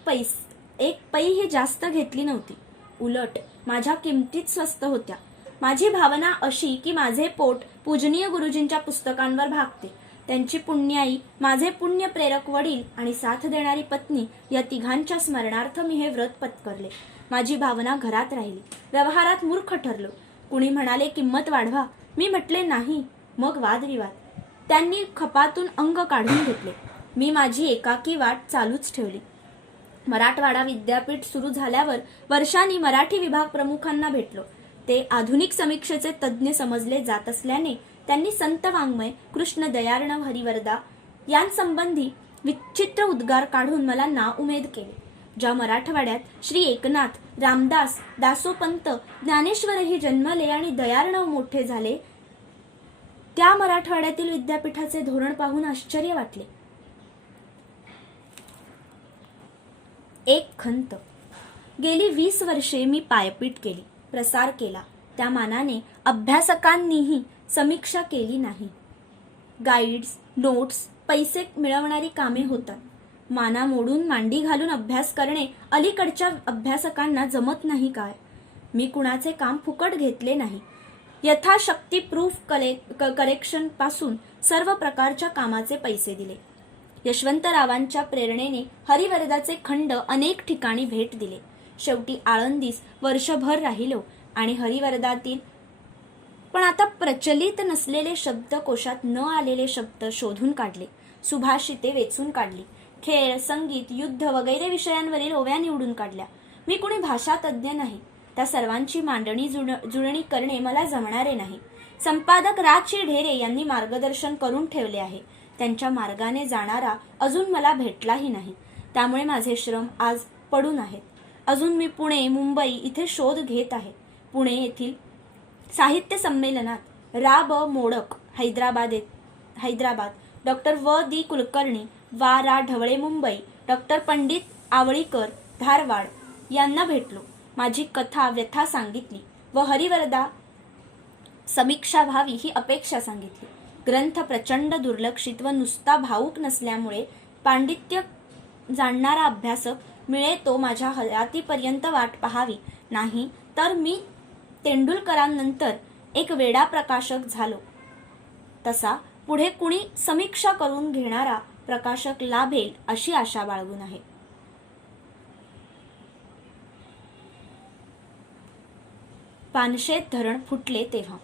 पैही जास्त घेतली नव्हती. उलट माझ्या किमतीत स्वस्त होत्या. माझी भावना अशी की माझे पोट पूजनीय गुरुजींच्या पुस्तकांवर भागते. त्यांची पुण्याई, माझे पुण्य प्रेरक वडील आणि साथ देणारी पत्नी या तिघांच्या स्मरणार्थ मी हे व्रत पत्करले. माझी भावना घरात राहिली. व्यवहारात मूर्ख ठरलो. कुणी म्हणाले किंमत वाढवा. मी म्हटले नाही. मग वादविवाद. त्यांनी खपातून अंग काढून घेतले. मी माझी एकाकी वाट चालूच ठेवली. मराठवाडा विद्यापीठ सुरू झाल्यावर वर्षांनी मराठी विभाग प्रमुखांना भेटलो. ते आधुनिक समीक्षेचे तज्ज्ञ समजले जात असल्याने त्यांनी संत वाङ्मय, कृष्ण दयार्णव, हरिवरदा यांसंबंधी विचित्र उद्गार काढून मला नाउमेद केले. ज्या मराठवाड्यात श्री एकनाथ, रामदास, दासोपंत, ज्ञानेश्वरही जन्मले आणि दयार्णव मोठे झाले, त्या मराठवाड्यातील विद्यापीठाचे धोरण पाहून आश्चर्य वाटले. एक खंत. गेली 20 वर्षे मी पायपीट केली, प्रसार केला. त्या मानाने अभ्यासकांनीही समीक्षा केली नाही. गाईड्स, नोट्स, पैसे मिळवणारी कामे होतात. माना मोडून मांडी घालून अभ्यास करणे अलीकडच्या अभ्यासकांना जमत नाही काय? मी कुणाचे काम फुकट घेतले नाही. यथाशक्ती प्रूफ करेक्शन पासून सर्व प्रकारच्या कामाचे पैसे दिले. यशवंतरावांच्या प्रेरणेने हरिवरदाचे खंड अनेक ठिकाणी भेट दिले. शेवटी आळंदीस वर्षभर राहिलो आणि हरिवरदातील पण आता प्रचलित नसलेले शब्दकोशात न आलेले शब्द शोधून काढले. सुभाषिते वेचून काढली. खेळ, संगीत, युद्ध वगैरे विषयांवरील ओव्या निवडून काढल्या. मी कुणी भाषा तज्ज्ञ नाही. त्या सर्वांची मांडणी जुळणी करणे मला जमणारे नाही. संपादक राजश्री ढेरे यांनी मार्गदर्शन करून ठेवले आहे. त्यांच्या मार्गाने जाणारा अजून मला भेटलाही नाही. त्यामुळे माझे श्रम आज पडून आहेत. अजून मी पुणे, मुंबई इथे शोध घेत आहे. पुणे येथील साहित्य संमेलनात रा. ब. मोडक हैदराबाद, डॉक्टर व. दी. कुलकर्णी वा. रा. ढवळे मुंबई, डॉक्टर पंडित आवळीकर धारवाड यांना भेटलो. माझी कथा व्यथा सांगितली व हरिवरदा समीक्षा व्हावी ही अपेक्षा सांगितली. ग्रंथ प्रचंड दुर्लक्षित व नुसता भावूक नसल्यामुळे पांडित्य जाणणारा अभ्यासक मिळे तो माझ्या हयातीपर्यंत वाट पाहावी, नाही तर मी तेंडुलकरांनंतर एक वेडा प्रकाशक झालो तसा पुढे कुणी समीक्षा करून घेणारा प्रकाशक लाभेल अशी आशा बाळगून आहे. पानशेत धरण फुटले तेव्हा.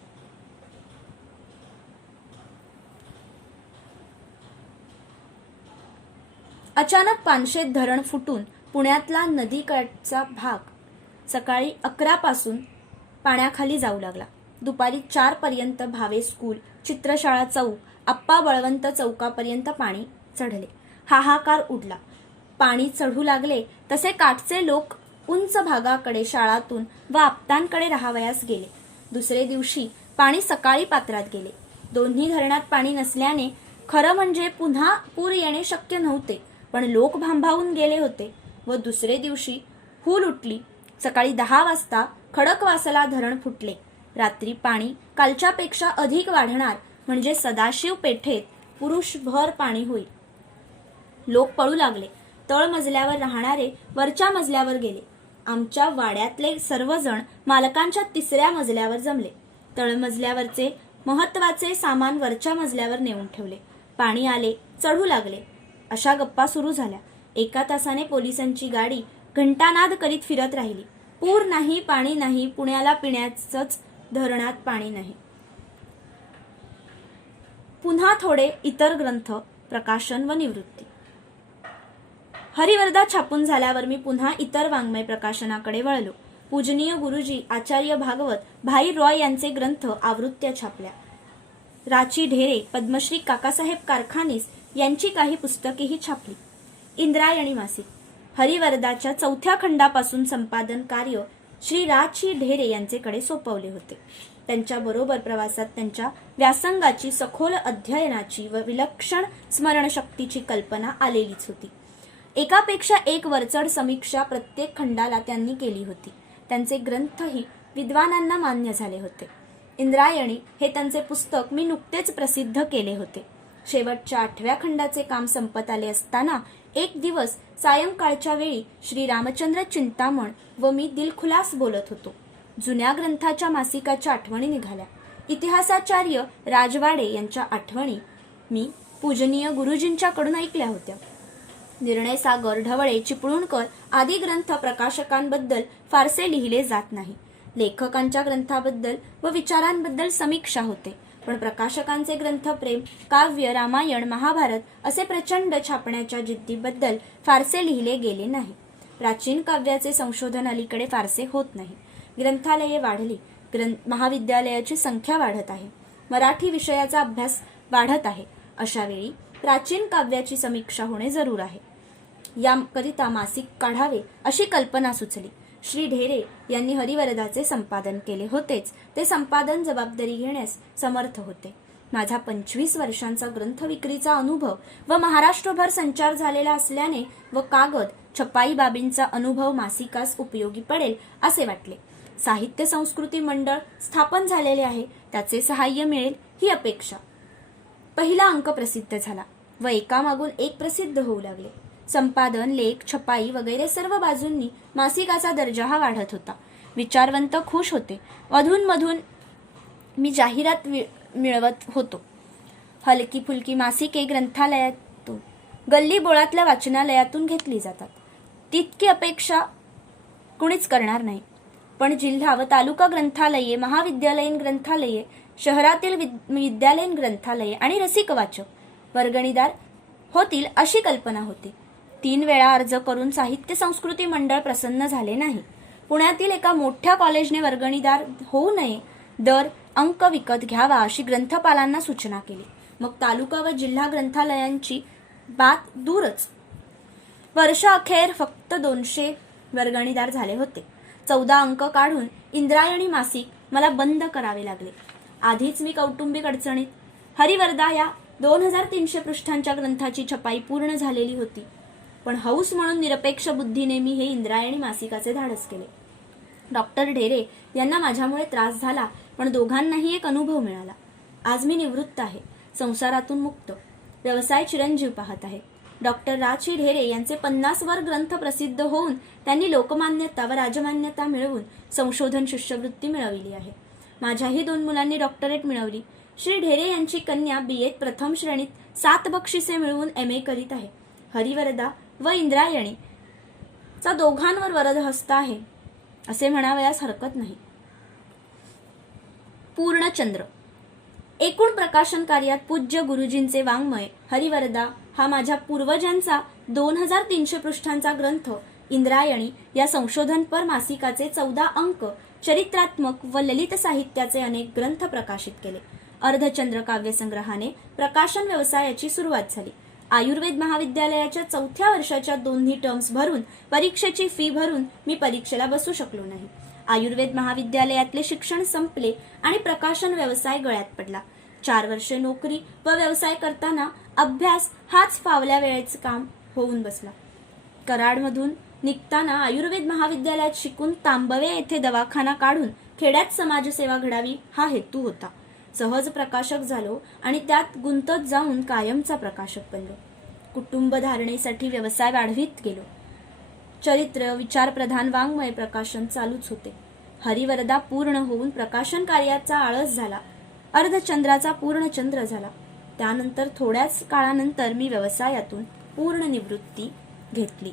अचानक पानशेत धरण फुटून पुण्यातला नदीकाठचा भाग सकाळी 11 पासून पाण्याखाली जाऊ लागला. दुपारी 4 पर्यंत भावे स्कूल, चित्रशाळा चौक, आप्पा बळवंत चौकापर्यंत पाणी चढले. हाहाकार उडला. पाणी चढू लागले तसे काठचे लोक उंच भागाकडे शाळातून व आपटांकडे राहावयास गेले. दुसरे दिवशी पाणी सकाळी पात्रात गेले. दोन्ही धरणात पाणी नसल्याने खरं म्हणजे पुन्हा पूर येणे शक्य नव्हते, पण लोक भांबावून गेले होते व दुसरे दिवशी हूल उठली. सकाळी 10 वाजता खडकवासला धरण फुटले. रात्री पाणी कालच्यापेक्षा अधिक वाढणार म्हणजे सदाशिव पेठेत पुरुषभर पाणी होईल. लोक पळू लागले. तळमजल्यावर राहणारे वरच्या मजल्यावर गेले. आमच्या वाड्यातले सर्वजण मालकांच्या 3ऱ्या मजल्यावर जमले. तळमजल्यावरचे महत्वाचे सामान वरच्या मजल्यावर नेऊन ठेवले. पाणी आले, चढू लागले, अशा गप्पा सुरू झाल्या. 1 तासाने पोलिसांची गाडी घंटानाद करीत फिरत राहिली. पूर नाही, पाणी नाही, पुण्याला पिण्याचंच धरणात पाणी नाही. पुन्हा थोडे इतर ग्रंथ, प्रकाशन व निवृत्ती. हरिवरदा छापून झाल्यावर मी पुन्हा इतर वाङ्मय प्रकाशनाकडे वळलो. पूजनीय गुरुजी आचार्य भागवत भाई रॉय यांचे ग्रंथ आवृत्त्या छापल्या. राची ढेरे, पद्मश्री काकासाहेब कारखानीस यांची काही पुस्तकेही छापली. इंद्रायणी मासिक हरिवरदाच्या 4थ्या खंडापासून संपादन कार्य श्री राची ढेरे यांचेकडे सोपवले होते. त्यांच्याबरोबर प्रवासात त्यांच्या व्यासंगाची, सखोल अध्ययनाची व विलक्षण स्मरणशक्तीची कल्पना आलेलीच होती. एकापेक्षा एक वरचढ समीक्षा प्रत्येक खंडाला त्यांनी केली होती. त्यांचे ग्रंथही विद्वानांना मान्य झाले होते. इंद्रायणी हे त्यांचे पुस्तक मी नुकतेच प्रसिद्ध केले होते. शेवटच्या 8व्या खंडाचे काम संपत आले असताना एक दिवस सायंकाळच्या वेळी श्री रामचंद्र चिंतामण व मी दिलखुलास बोलत होतो. जुन्या ग्रंथाच्या मासिकाच्या आठवणी निघाल्या. इतिहासाचार्य राजवाडे यांच्या आठवणी मी पूजनीय गुरुजींच्याकडून ऐकल्या होत्या. निर्णय सागर, ढवळे, चिपळूणकर आदी ग्रंथ प्रकाशकांबद्दल फारसे लिहिले जात नाही. लेखकांच्या ग्रंथाबद्दल व विचारांबद्दल समीक्षा होते, पण प्रकाशकांचे ग्रंथप्रेम, काव्य, रामायण, महाभारत असे प्रचंड छापण्याच्या जिद्दीबद्दल फारसे लिहिले गेले नाही. प्राचीन काव्याचे संशोधन अलीकडे फारसे होत नाही. ग्रंथालये वाढली, महाविद्यालयाची संख्या वाढत आहे, मराठी विषयाचा अभ्यास वाढत आहे. अशा वेळी प्राचीन काव्याची समीक्षा होणे जरूर आहे. याकरिता मासिक काढावे अशी कल्पना सुचली. श्री ढेरे यांनी हरिवरदाचे संपादन केले होतेच. ते संपादन जबाबदारी घेण्यास समर्थ होते. माझा 25 वर्षांचा ग्रंथ विक्रीचा अनुभव व महाराष्ट्रभर संचार झालेला असल्याने व कागद छपाई बाबींचा अनुभव मासिकास उपयोगी पडेल असे वाटले. साहित्य संस्कृती मंडळ स्थापन झालेले आहे, त्याचे सहाय्य मिळेल ही अपेक्षा. पहिला अंक प्रसिद्ध झाला व एकामागून एक प्रसिद्ध होऊ लागले. संपादन, लेख, छपाई वगैरे सर्व बाजूंनी मासिकाचा दर्जा हा वाढत होता. विचारवंत खुश होते. अधूनमधून मी जाहिरात मिळवत होतो. हलकी फुलकी मासिके ग्रंथालयातून, गल्ली बोळातल्या वाचनालयातून घेतली जातात. तितकी अपेक्षा कुणीच करणार नाही. पण जिल्हा व तालुका ग्रंथालये, महाविद्यालयीन ग्रंथालये, शहरातील विद्यालयीन ग्रंथालये आणि रसिक वाचक वर्गणीदार होतील अशी कल्पना होती. 3 वेळा अर्ज करून साहित्य संस्कृती मंडळ प्रसन्न झाले नाही. पुण्यातील एका मोठ्या कॉलेजने वर्गणीदार होऊ नये, दर अंक विकत घ्यावा अशी ग्रंथपालांना सूचना केली. मग तालुका व जिल्हा ग्रंथालयांची बात दूरच. वर्षाअखेर फक्त 200 वर्गणीदार झाले होते. 14 अंक काढून इंद्रायणी मासिक मला बंद करावे लागले. आधीच मी कौटुंबिक अडचणीत. हरिवरदा या 2300 पृष्ठांच्या ग्रंथाची छपाई पूर्ण झालेली होती. पण हौस म्हणून निरपेक्ष बुद्धीने मी हे इंद्रायणी मासिकाचे धाडस केले. डॉक्टर ढेरे यांना माझ्यामुळे त्रास झाला, पण दोघांनाही एक अनुभव मिळाला. आज मी निवृत्त आहे, संसारातून मुक्त, व्यवसाय चिरंजीव पाहत आहे. डॉक्टर राची ढेरे यांचे 50 वर ग्रंथ प्रसिद्ध होऊन त्यांनी लोकमान्यता व राजमान्यता मिळवून संशोधन शिष्यवृत्ती मिळवली आहे. माझ्याही 2 मुलांनी डॉक्टरेट मिळवली. श्री ढेरे यांची कन्या BA प्रथम श्रेणीत 7 बक्षिसे मिळवून MA करीत आहे. हरिवरदा व इंद्रायणी चा दोघांवर वरदहस्त आहे असे म्हणावयास हरकत नाही. पूर्णचंद्र. एकूण प्रकाशन कार्यात पूज्य गुरुजींचे वाङ्मय हरिवरदा हा माझ्या पूर्वजांचा 2300 पृष्ठांचा ग्रंथ इंद्रायणी या संशोधनपर मासिकाचे 14 अंक, चरित्रात्मक व ललित साहित्याचे अनेक ग्रंथ प्रकाशित केले. अर्धचंद्र काव्यसंग्रहाने प्रकाशन व्यवसायाची सुरुवात झाली. आयुर्वेद महाविद्यालयाच्या 4थ्या वर्षाच्या दोन्ही टर्म्स भरून परीक्षेची फी भरून मी परीक्षेला बसू शकलो नाही. आयुर्वेद महाविद्यालयातले शिक्षण संपले आणि प्रकाशन व्यवसाय गळ्यात पडला. 4 वर्षे नोकरी व व्यवसाय करताना अभ्यास हाच फावल्या वेळेचे काम होऊन बसला. कराडमधून निघताना आयुर्वेद महाविद्यालयात शिकून तांबवे येथे दवाखाना काढून खेड्यात समाजसेवा घडावी हा हेतू होता. सहज प्रकाशक झालो आणि त्यात गुंतत जाऊन कायमचा प्रकाशक बनलो. कुटुंब धारणेसाठी व्यवसाय वाढवीत गेलो. चरित्र विचारप्रधान वाङ्मय प्रकाशन चालूच होते. हरिवरदा पूर्ण होऊन प्रकाशन कार्याचा आळस झाला. अर्धचंद्राचा पूर्ण चंद्र झाला. त्यानंतर थोड्याच काळानंतर मी व्यवसायातून पूर्ण निवृत्ती घेतली.